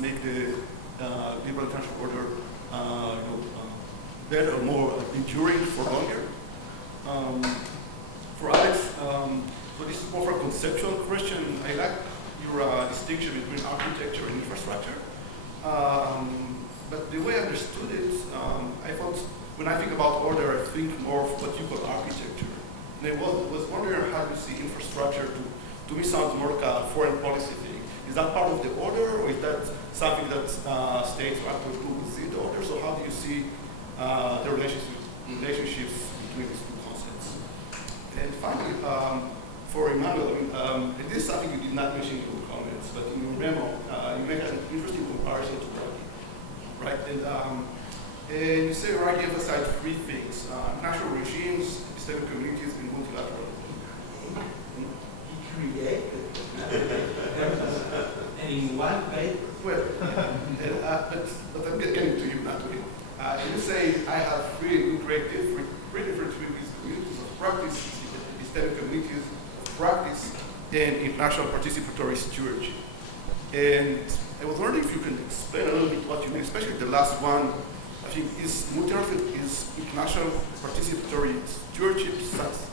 make the liberal international order better or more enduring for longer? For Alex, so this is more for a conceptual question. I like your distinction between architecture and infrastructure. But the way I understood it, I thought, when I think about order, I think more of what you call architecture. And I was wondering how you see infrastructure. To me, sounds more like a foreign policy thing. Is that part of the order, or is that something that states or actors do within the order? So how do you see the relationships between these two concepts? And finally, for Emmanuel, this is something you did not mention in your comments, but in your memo, you make an interesting comparison to Iraqi, right? And you say Iraqi emphasized three things: national regimes, Islamic communities, and multilateralism. He created and in one paper. Well, but I'm getting to you, not to him. You say I have three different communities of practice, Islamic communities of practice, and international participatory stewardship. And I was wondering if you can explain a little bit what you mean, especially the last one. I think is international participatory stewardship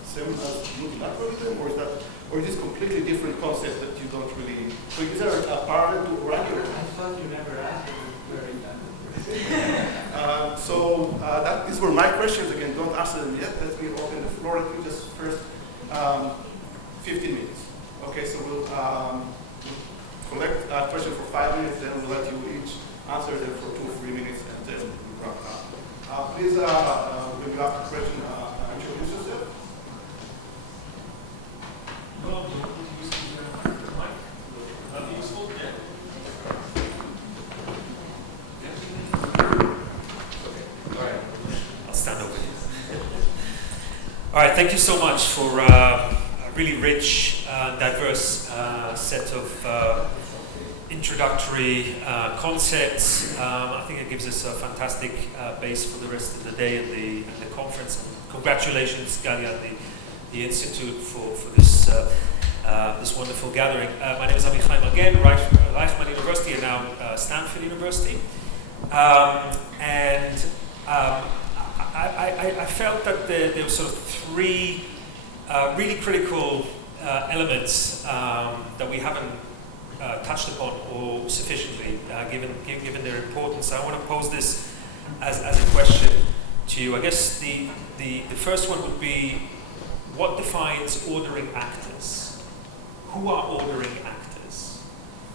same as multilateralism, or is this completely different concept that you don't really? So is there a parallel to Iraqi? I thought you never asked where it So these were my questions. Again, don't answer them yet. Let me open the floor. Let me just first 15 minutes. Okay, so we'll collect questions for 5 minutes, then we'll let you each answer them for 2 or 3 minutes, and then we'll wrap up. Please, when you ask the question, introduce yourself. Well, that'd be useful, yeah. Okay, all right. I'll stand over here. All right, thank you so much for a really rich, diverse set of introductory concepts. I think it gives us a fantastic base for the rest of the day and the conference. And congratulations, Galia, and the Institute for this this wonderful gathering. My name is Avichai Magen, Reichman University, and now Stanford University. I felt that there were sort of three really critical elements that we haven't touched upon or sufficiently, given their importance. I want to pose this as a question to you. I guess the first one would be, what defines ordering actors? Who are ordering actors?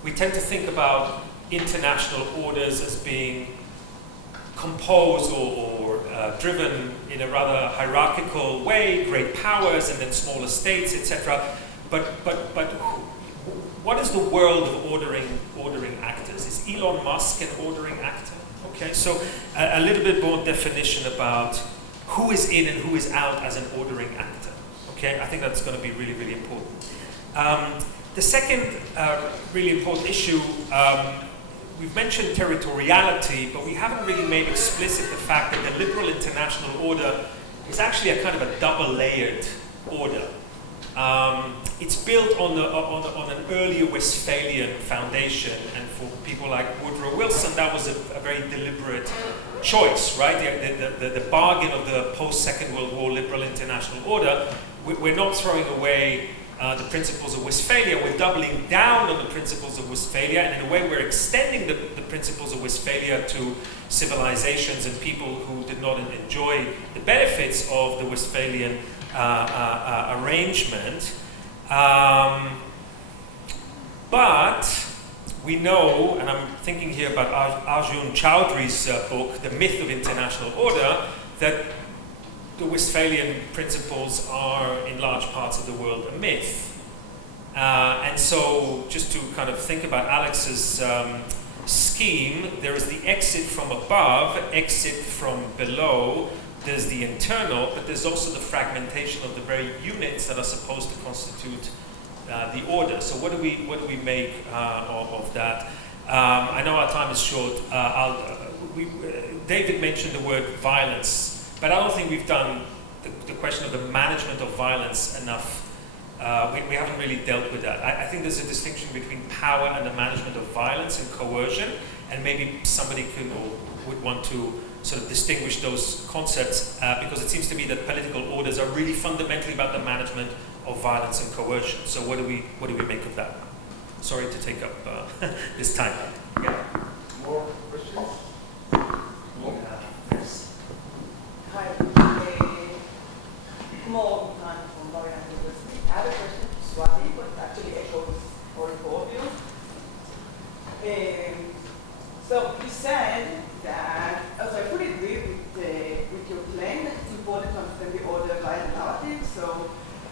We tend to think about international orders as being composed or driven in a rather hierarchical way, great powers and then smaller states, etc. But what is the world of ordering actors? Is Elon Musk an ordering actor? Okay, so a little bit more definition about who is in and who is out as an ordering actor. Okay, I think that's going to be really, really important. The second really important issue, we've mentioned territoriality, but we haven't really made explicit the fact that the liberal international order is actually a kind of a double-layered order. It's built on an earlier Westphalian foundation, and for people like Woodrow Wilson, that was a very deliberate choice, right? The bargain of the post-Second World War liberal international order. We're not throwing away the principles of Westphalia, we're doubling down on the principles of Westphalia, and in a way we're extending the principles of Westphalia to civilizations and people who did not enjoy the benefits of the Westphalian arrangement. But we know, and I'm thinking here about Arjun Chowdhury's book, The Myth of International Order, that the Westphalian principles are, in large parts of the world, a myth. And so, just to kind of think about Alex's scheme, there is the exit from above, exit from below, there's the internal, but there's also the fragmentation of the very units that are supposed to constitute the order. So what do we make of that? I know our time is short. David mentioned the word violence, but I don't think we've done the question of the management of violence enough. We haven't really dealt with that. I think there's a distinction between power and the management of violence and coercion, and maybe somebody could or would want to sort of distinguish those concepts, because it seems to me that political orders are really fundamentally about the management of violence and coercion. So what do we make of that? Sorry to take up this time. Yeah. More questions? Hi, Mo from Leonard University. I have a question to Swati, but actually echoes all four of you. So you said that, also I fully agree with your claim that it's important to understand the order by the narrative, so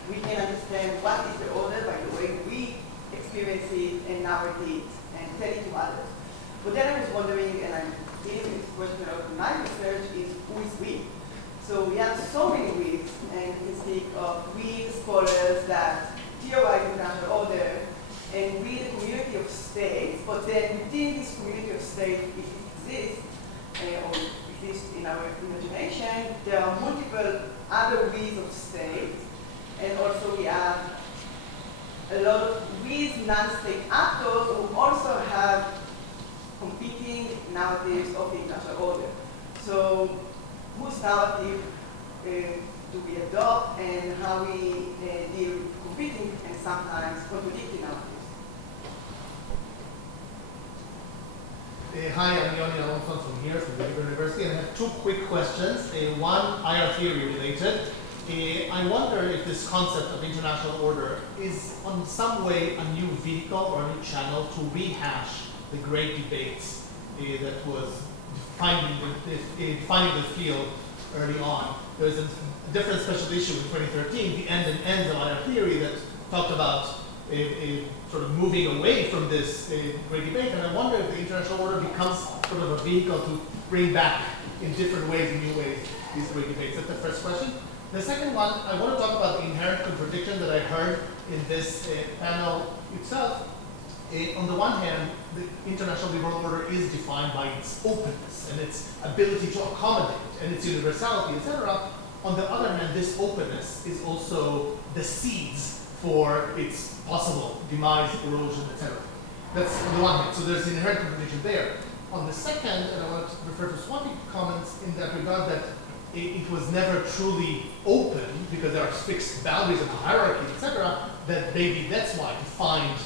we can understand what is the order by the way we experience it and narrate it and tell it to others. But then I was wondering, and I'm dealing with this question out in my research, is who is we? So we have so many we's, and we can speak of we scholars that theorize international order, and we the community of states, but then within this community of states, if it exists, or exists in our imagination, there are multiple other we's of states, and also we have a lot of we's non-state actors who also have competing narratives of the international order. So whose narrative do we adopt, and how we deal with competing and sometimes contradicting narratives? Hi, I'm Yoni Alonso from here, from the University, and I have two quick questions. One, IR theory related. I wonder if this concept of international order is on some way a new vehicle or a new channel to rehash the great debates that was defining the field early on. There was a different special issue in 2013, the end and ends of IR theory, that talked about sort of moving away from this great debate, and I wonder if the international order becomes sort of a vehicle to bring back in different ways, in new ways, these great debates. That's the first question. The second one, I want to talk about the inherent contradiction that I heard in this panel itself. On the one hand, the international liberal order is defined by its openness and its ability to accommodate and its universality, etc. On the other hand, this openness is also the seeds for its possible demise, erosion, etc. That's on the one hand. So there's inherent contradiction there. On the second, and I want to refer to Swami's comments in that regard, that it was never truly open because there are fixed boundaries and hierarchy, etc. That maybe that's why to find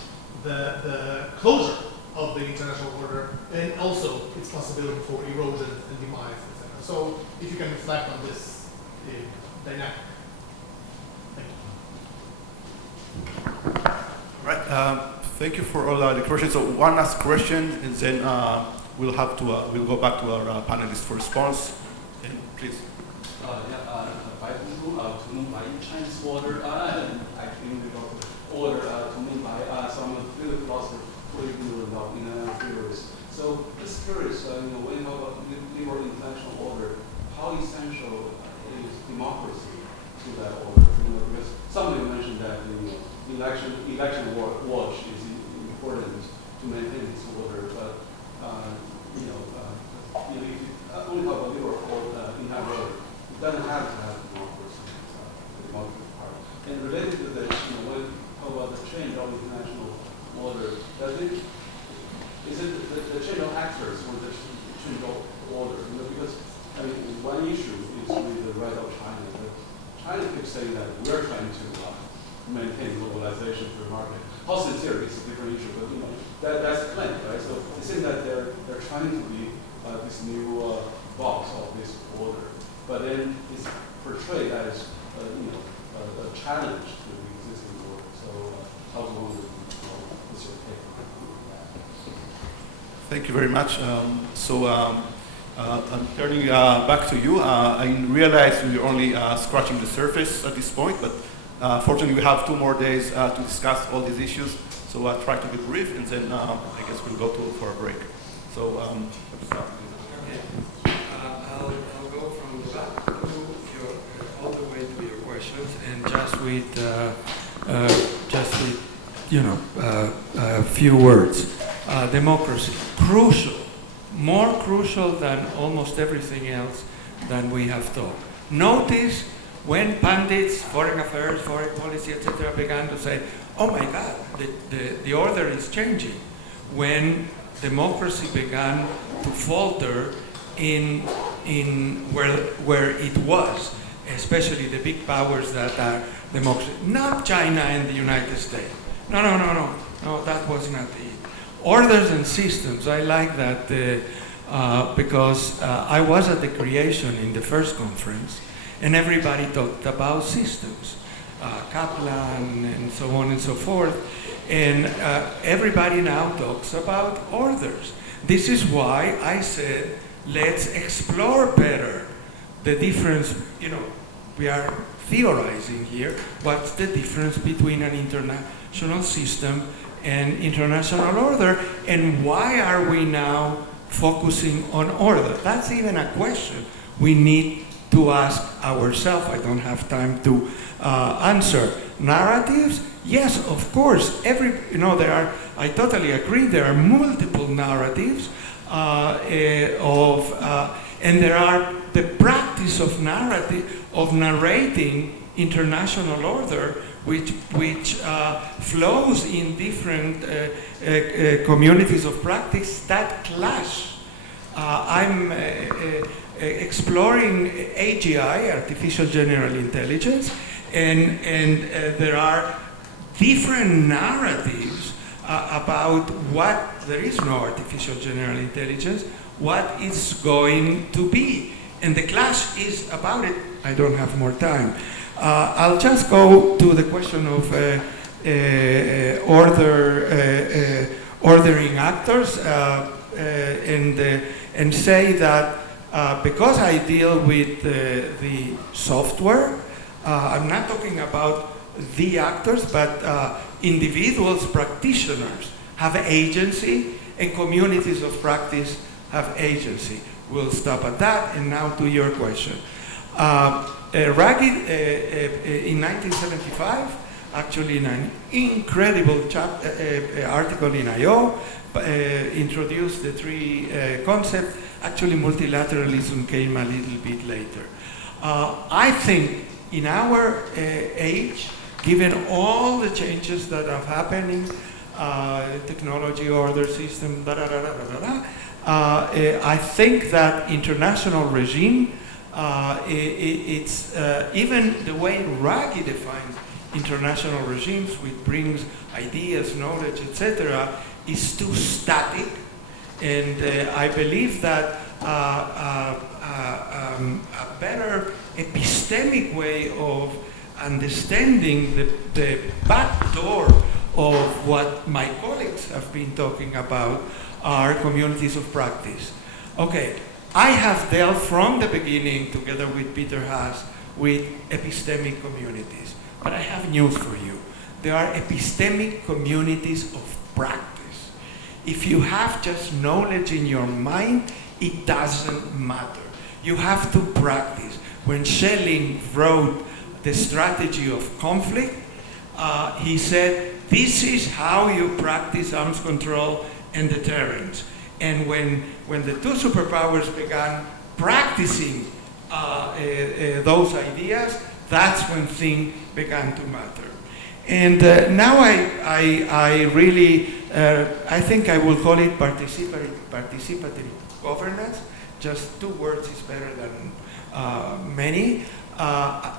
the closure of the international order, and also its possibility for erosion and demise, etc. So if you can reflect on this dynamic. Thank you. Right. Thank you for all the questions. So one last question, and then we'll go back to our panelists for response. And please. To move by Chinese order, I think we got order to move by some field philosopher theories. So just curious, when you talk about liberal international order, how essential is democracy to that order? Because somebody mentioned that election watch is important to maintain this order, but if you only talk about liberal international order, it doesn't have to have democracy, the democratic part. And related to this, when we talk about the change of international order, is it the change of actors or the change of order? Because one issue is with the rise of China. China keeps saying that we're trying to maintain globalization through market. How sincere is a different issue, but that's the claim, right? So it seems that they're trying to be this new box of this order, but then it's portrayed as a challenge to the existing order. So how do you what's your take on that? Thank you very much. I'm turning back to you. I realize we're only scratching the surface at this point, but fortunately we have 2 more days to discuss all these issues. So I'll try to be brief, and then I guess we'll go for a break. So I'll go from the back to all the way to your questions, and just with a few words. Democracy, crucial, more crucial than almost everything else than we have thought. Notice when pundits, foreign affairs, foreign policy, etc., began to say, "Oh my God, the order is changing," when democracy began to falter in where it was, especially the big powers that are democracy, not China and the United States. No, that was not it. Orders and systems, I like that because I was at the creation in the first conference, and everybody talked about systems, Kaplan and so on and so forth, and everybody now talks about orders. This is why I said, let's explore better the difference, we are theorizing here, what's the difference between an international system and international order, and why are we now focusing on order? That's even a question we need to ask ourselves. I don't have time to answer. Narratives? Yes, of course. I totally agree, there are multiple narratives and there are the practice of narrating international order, which flows in different communities of practice that clash. I'm exploring AGI, artificial general intelligence, and there are different narratives about what, there is no artificial general intelligence, what it's going to be. And the clash is about it. I don't have more time. I'll just go to the question of ordering actors and say that because I deal with the software, I'm not talking about the actors, but individuals, practitioners have agency, and communities of practice have agency. We'll stop at that, and now to your question. Ragged, in 1975, actually in an incredible article in I.O., introduced the 3 concepts. Actually, multilateralism came a little bit later. I think in our age, given all the changes that are happening, technology order system, I think that international regime, it's even the way Ruggie defines international regimes, which brings ideas, knowledge, etc., is too static. And I believe that a better epistemic way of understanding the back door of what my colleagues have been talking about are communities of practice. Okay, I have dealt from the beginning, together with Peter Haas, with epistemic communities. But I have news for you. There are epistemic communities of practice. If you have just knowledge in your mind, it doesn't matter. You have to practice. When Schelling wrote The Strategy of Conflict, he said, this is how you practice arms control and deterrence. And when the two superpowers began practicing those ideas, that's when things began to matter. And now I really, I think I will call it participatory governance. Just 2 words is better than many.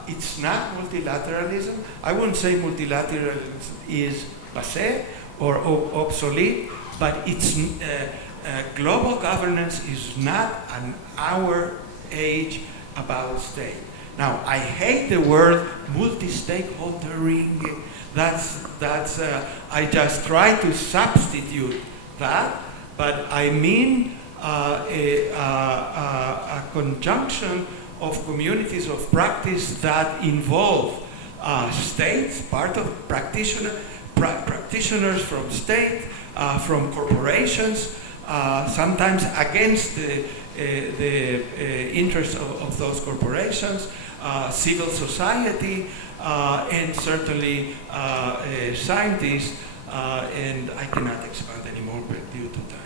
It's not multilateralism. I wouldn't say multilateralism is passé or obsolete, but it's global governance is not an our age about state. Now, I hate the word multi-stakeholdering. I just try to substitute that, but I mean a conjunction of communities of practice that involve states, part of practitioners from state, from corporations, sometimes against the interests of those corporations, civil society, and certainly scientists, and I cannot expand anymore due to time.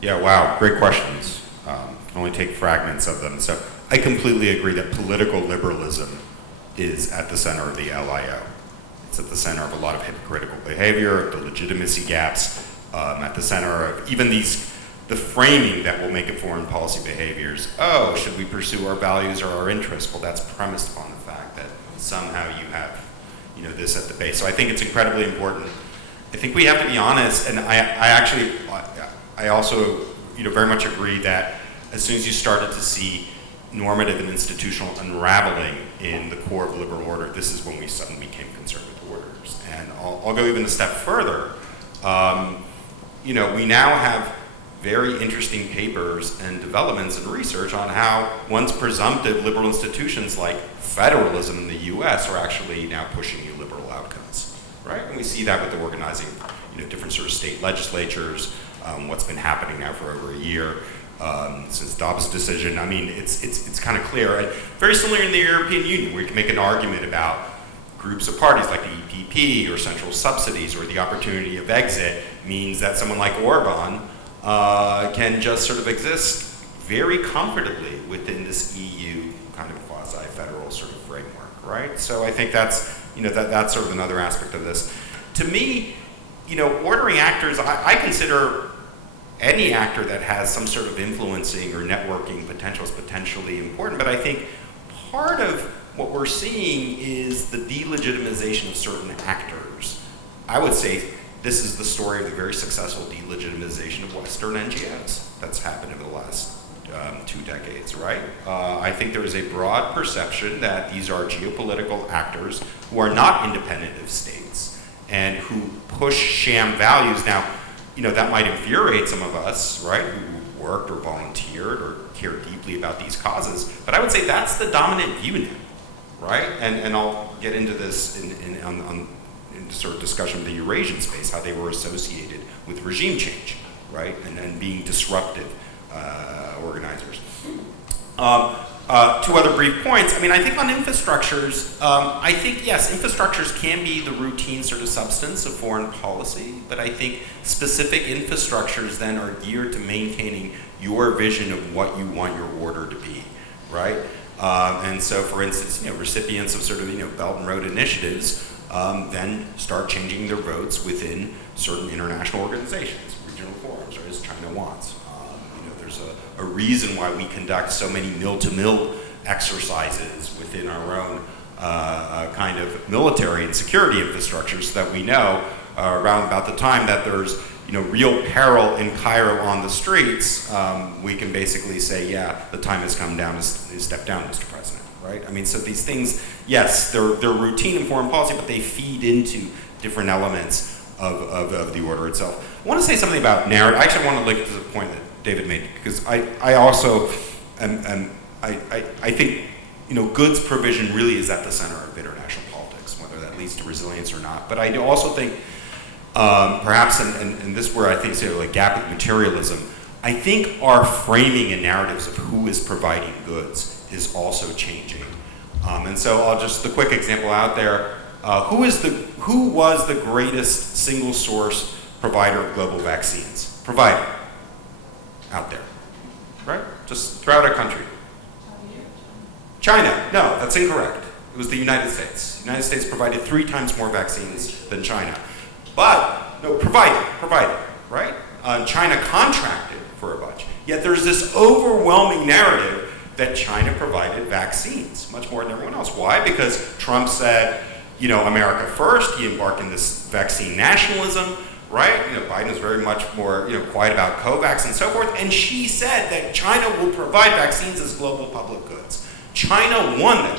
Yeah, wow, great questions. Can only take fragments of them. So I completely agree that political liberalism is at the center of the LIO. It's at the center of a lot of hypocritical behavior, the legitimacy gaps, at the center of even the framing that will make it foreign policy behaviors. Oh, should we pursue our values or our interests? Well, that's premised upon the fact that somehow you have, this at the base. So I think it's incredibly important. I think we have to be honest, and I also, very much agree that as soon as you started to see normative and institutional unraveling in the core of liberal order, this is when we suddenly became conservative orders. And I'll go even a step further. We now have very interesting papers and developments and research on how once presumptive liberal institutions like federalism in the US are actually now pushing new liberal outcomes, right? And we see that with the organizing, different sort of state legislatures, what's been happening now for over a year since Dobbs' decision. I mean, it's kind of clear. And very similar in the European Union, where you can make an argument about groups of parties like the EPP or central subsidies, or the opportunity of exit means that someone like Orban can just sort of exist very comfortably within this EU kind of quasi-federal sort of framework, right? So I think that's, that's sort of another aspect of this. To me, ordering actors, I consider any actor that has some sort of influencing or networking potential is potentially important, but I think part of what we're seeing is the delegitimization of certain actors. I would say this is the story of the very successful delegitimization of Western NGOs that's happened over the last 2 decades, right? I think there is a broad perception that these are geopolitical actors who are not independent of states and who push sham values. Now, that might infuriate some of us, right, who worked or volunteered or care deeply about these causes, but I would say that's the dominant view now, right? And I'll get into this in sort of discussion of the Eurasian space, how they were associated with regime change, right, and being disruptive organizers. 2 other brief points. I mean, I think on infrastructures, I think, yes, infrastructures can be the routine sort of substance of foreign policy, but I think specific infrastructures then are geared to maintaining your vision of what you want your order to be, right? And so, for instance, recipients of sort of, Belt and Road initiatives then start changing their votes within certain international organizations, regional forums, or as China wants. There's a reason why we conduct so many mill-to-mill exercises within our own kind of military and security infrastructure, so that we know around about the time that there's real peril in Cairo on the streets, we can basically say, yeah, the time has come down to step down, Mr. President, right? I mean, so these things, yes, they're routine in foreign policy, but they feed into different elements of the order itself. I want to say something about narrative. I actually want to link to the point that David made, because I also I think goods provision really is at the center of international politics, whether that leads to resilience or not. But I also think perhaps, and this is where I think like gap with materialism, I think our framing and narratives of who is providing goods is also changing. And so I'll just, the quick example out there, who was the greatest single source provider of global vaccines? Provider out there, right? Just throughout our country. China. No, that's incorrect. It was the United States. The United States provided 3 times more vaccines than China. But, no, provided, right? China contracted for a bunch. Yet there's this overwhelming narrative that China provided vaccines, much more than everyone else. Why? Because Trump said, America first. He embarked in this vaccine nationalism, right? Biden is very much more, quiet about COVAX and so forth. And she said that China will provide vaccines as global public goods. China won the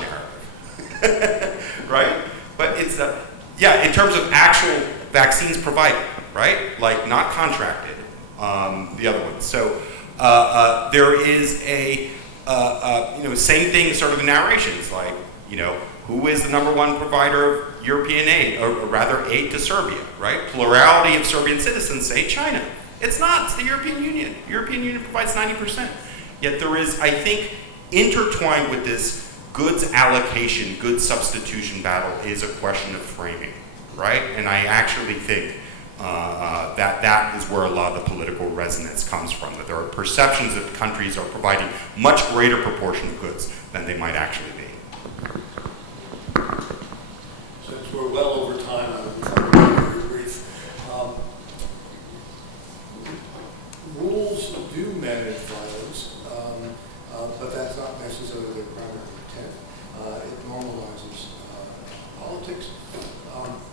narrative, right? But it's in terms of actual vaccines provided, right? Like not contracted, the other ones. So there is a, same thing sort of in narrations, like, who is the #1 provider of European aid, or rather aid to Serbia, right? Plurality of Serbian citizens say China. It's not, it's the European Union. The European Union provides 90%. Yet there is, I think, intertwined with this goods allocation, goods substitution battle is a question of framing, right? And I actually think that is where a lot of the political resonance comes from, that there are perceptions that countries are providing much greater proportion of goods than they might actually be. Since we're well over time, I will try to be very brief. Rules do manage violence, but that's not necessarily their primary intent. It normalizes politics.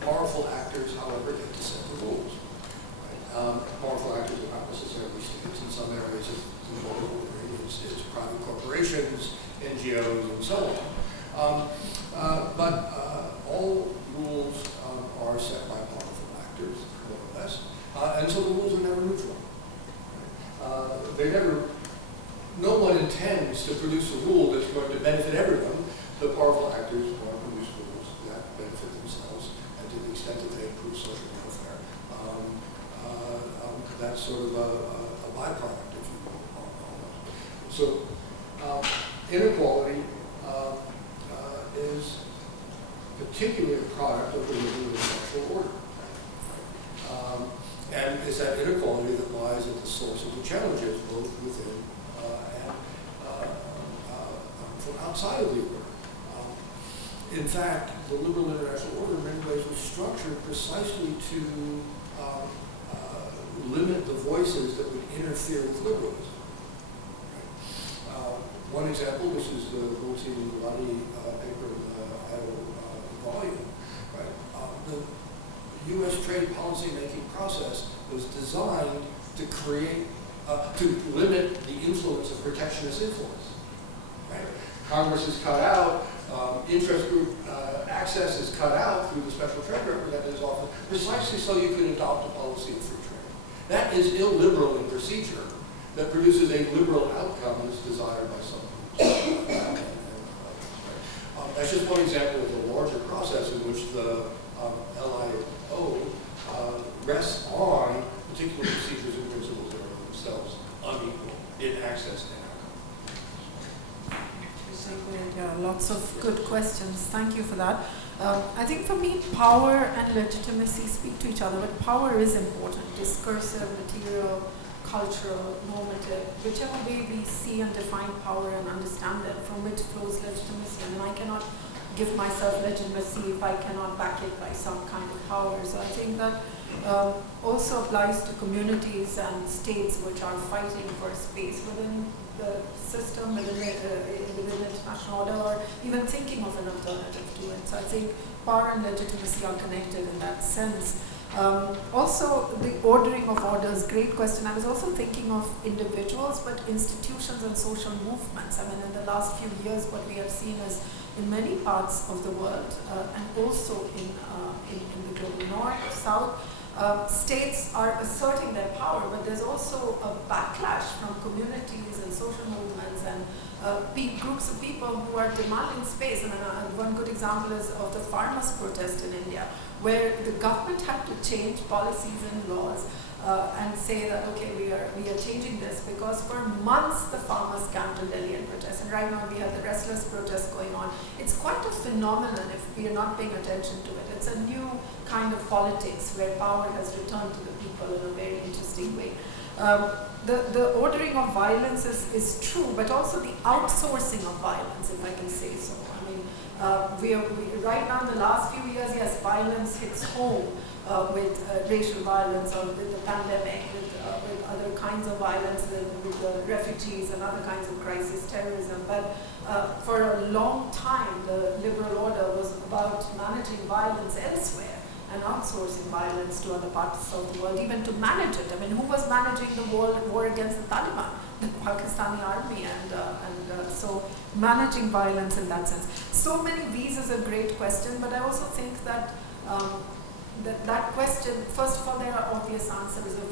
Powerful actors, however, get to set the rules. Right? Powerful actors are not necessarily states. In some areas of the political arena, it's private corporations, NGOs, and so on. But all rules are set by powerful actors, more or less. And so the rules are never neutral. No one intends to produce a rule that's going to benefit everyone. The powerful actors want to produce rules that benefit themselves, and to the extent that they improve social welfare. That's sort of a byproduct, if you will. So inequality is particularly a product of the liberal social order. And it's that inequality that lies at the source of the challenges, both within and from outside of the order. In fact, the liberal international order in many ways was structured precisely to limit the voices that would interfere with liberalism. Right? One example, this is the Goldstein-Gulati paper in the Iowa volume. Right? The U.S. trade policy making process was designed to create, to limit the influence of protectionist influence. Right? Congress is cut out, interest group access is cut out through the special trade representative's office, precisely so you could adopt a policy of free trade. That is illiberal in procedure that produces a liberal outcome that's desired by some people. That's just one example of the larger process in which the LIO rests on particular procedures and principles that are themselves unequal in access and outcome. Yeah, lots of good questions. Thank you for that. I think for me, power and legitimacy speak to each other, but power is important. Discursive, material, cultural, normative, whichever way we see and define power and understand it, from which flows legitimacy. And I cannot give myself legitimacy if I cannot back it by some kind of power. So I think that also applies to communities and states which are fighting for space within the system, within international order, or even thinking of an alternative to it. So I think power and legitimacy are connected in that sense. Also, the ordering of orders, great question. I was also thinking of individuals, but institutions and social movements. I mean, in the last few years, what we have seen is in many parts of the world, and also in the global north, south, states are asserting their power, but there's also a backlash from communities and social movements and groups of people who are demanding space. And one good example is of the farmers' protest in India, where the government had to change policies and laws and say that, okay, we are changing this, because for months the farmers camped in Delhi and protest, and right now we have the restless protests going on. It's quite a phenomenon if we are not paying attention to it. It's a new kind of politics where power has returned to the people in a very interesting way. The ordering of violence is true, but also the outsourcing of violence, if I can say so. I mean, right now in the last few years, yes, violence hits home with racial violence, or with the pandemic, with other kinds of violence, with the refugees and other kinds of crisis, terrorism. But for a long time, the liberal order was about managing violence elsewhere and outsourcing violence to other parts of the world, even to manage it. I mean, who was managing the war against the Taliban? The Pakistani army, and so managing violence in that sense. So many these is a great question, but I also think that that question, first of all, there are obvious answers of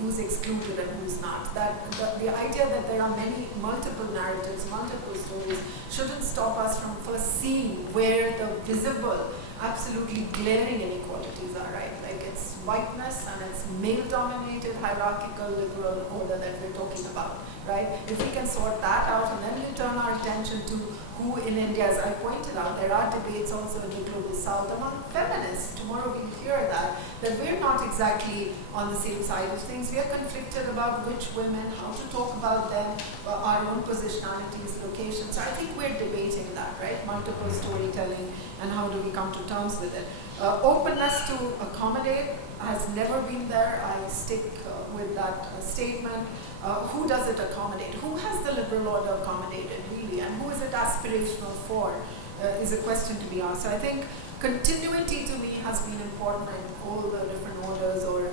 who's excluded and who's not. The idea that there are multiple narratives, multiple stories, shouldn't stop us from first seeing where the visible, absolutely glaring inequalities are, right? Like it's whiteness and it's male-dominated, hierarchical, liberal order that we're talking about, right? If we can sort that out, and then we turn our attention to who in India, as I pointed out, there are debates also in the global south among feminists. Tomorrow we'll hear that we're not exactly on the same side of things. We are conflicted about which women, how to talk about them, our own positionalities, locations. So I think we're debating that, right? Multiple storytelling, and how do we come to terms with it. Openness to accommodate has never been there. I stick with that statement. Who does it accommodate? Who has the liberal order accommodated, really? And who is it aspirational for, is a question to be asked. So I think continuity to me has been important in all the different orders, or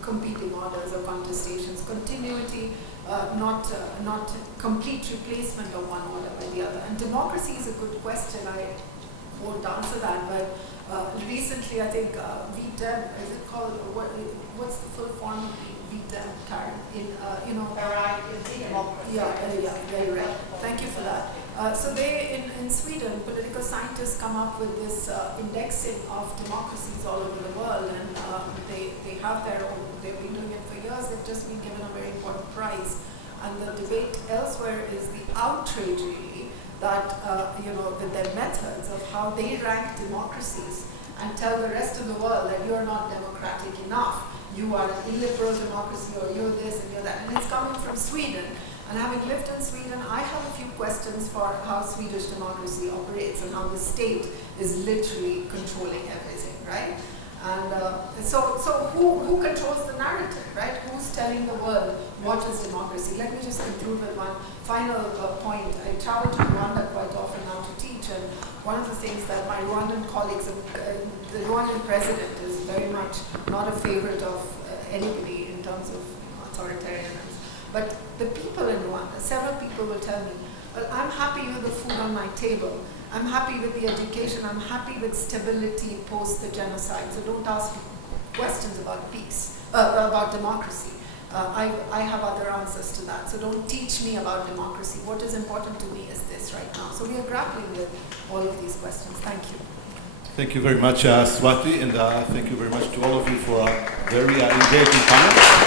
competing orders or contestations. Continuity, not complete replacement of one order by the other. And democracy is a good question. I won't answer that, but recently I think VDEM, is it called, what's the full form of VDEM, Karen? Yeah, very right. Thank you for that. So they, in Sweden, political scientists come up with this indexing of democracies all over the world, and they have their own, they've been doing it for years, they've just been given a very important prize. And the debate elsewhere is the outrage, really, that, with their methods of how they rank democracies and tell the rest of the world that you're not democratic enough, you are an illiberal democracy, or you're this and you're that. And it's coming from Sweden. And having lived in Sweden, I have a few questions for how Swedish democracy operates and how the state is literally controlling everything, right? And so who controls the narrative, right? Who's telling the world what is democracy? Let me just conclude with one final point. I travel to Rwanda quite often now to teach, and one of the things that my Rwandan colleagues, the Rwandan president is very much not a favorite of anybody in terms of authoritarianism. But the people in Rwanda, several people will tell me, well, I'm happy with the food on my table. I'm happy with the education. I'm happy with stability post the genocide. So don't ask me questions about peace, about democracy. I have other answers to that. So don't teach me about democracy. What is important to me is this right now. So we are grappling with all of these questions. Thank you. Thank you very much, Swati, and thank you very much to all of you for a very engaging panel.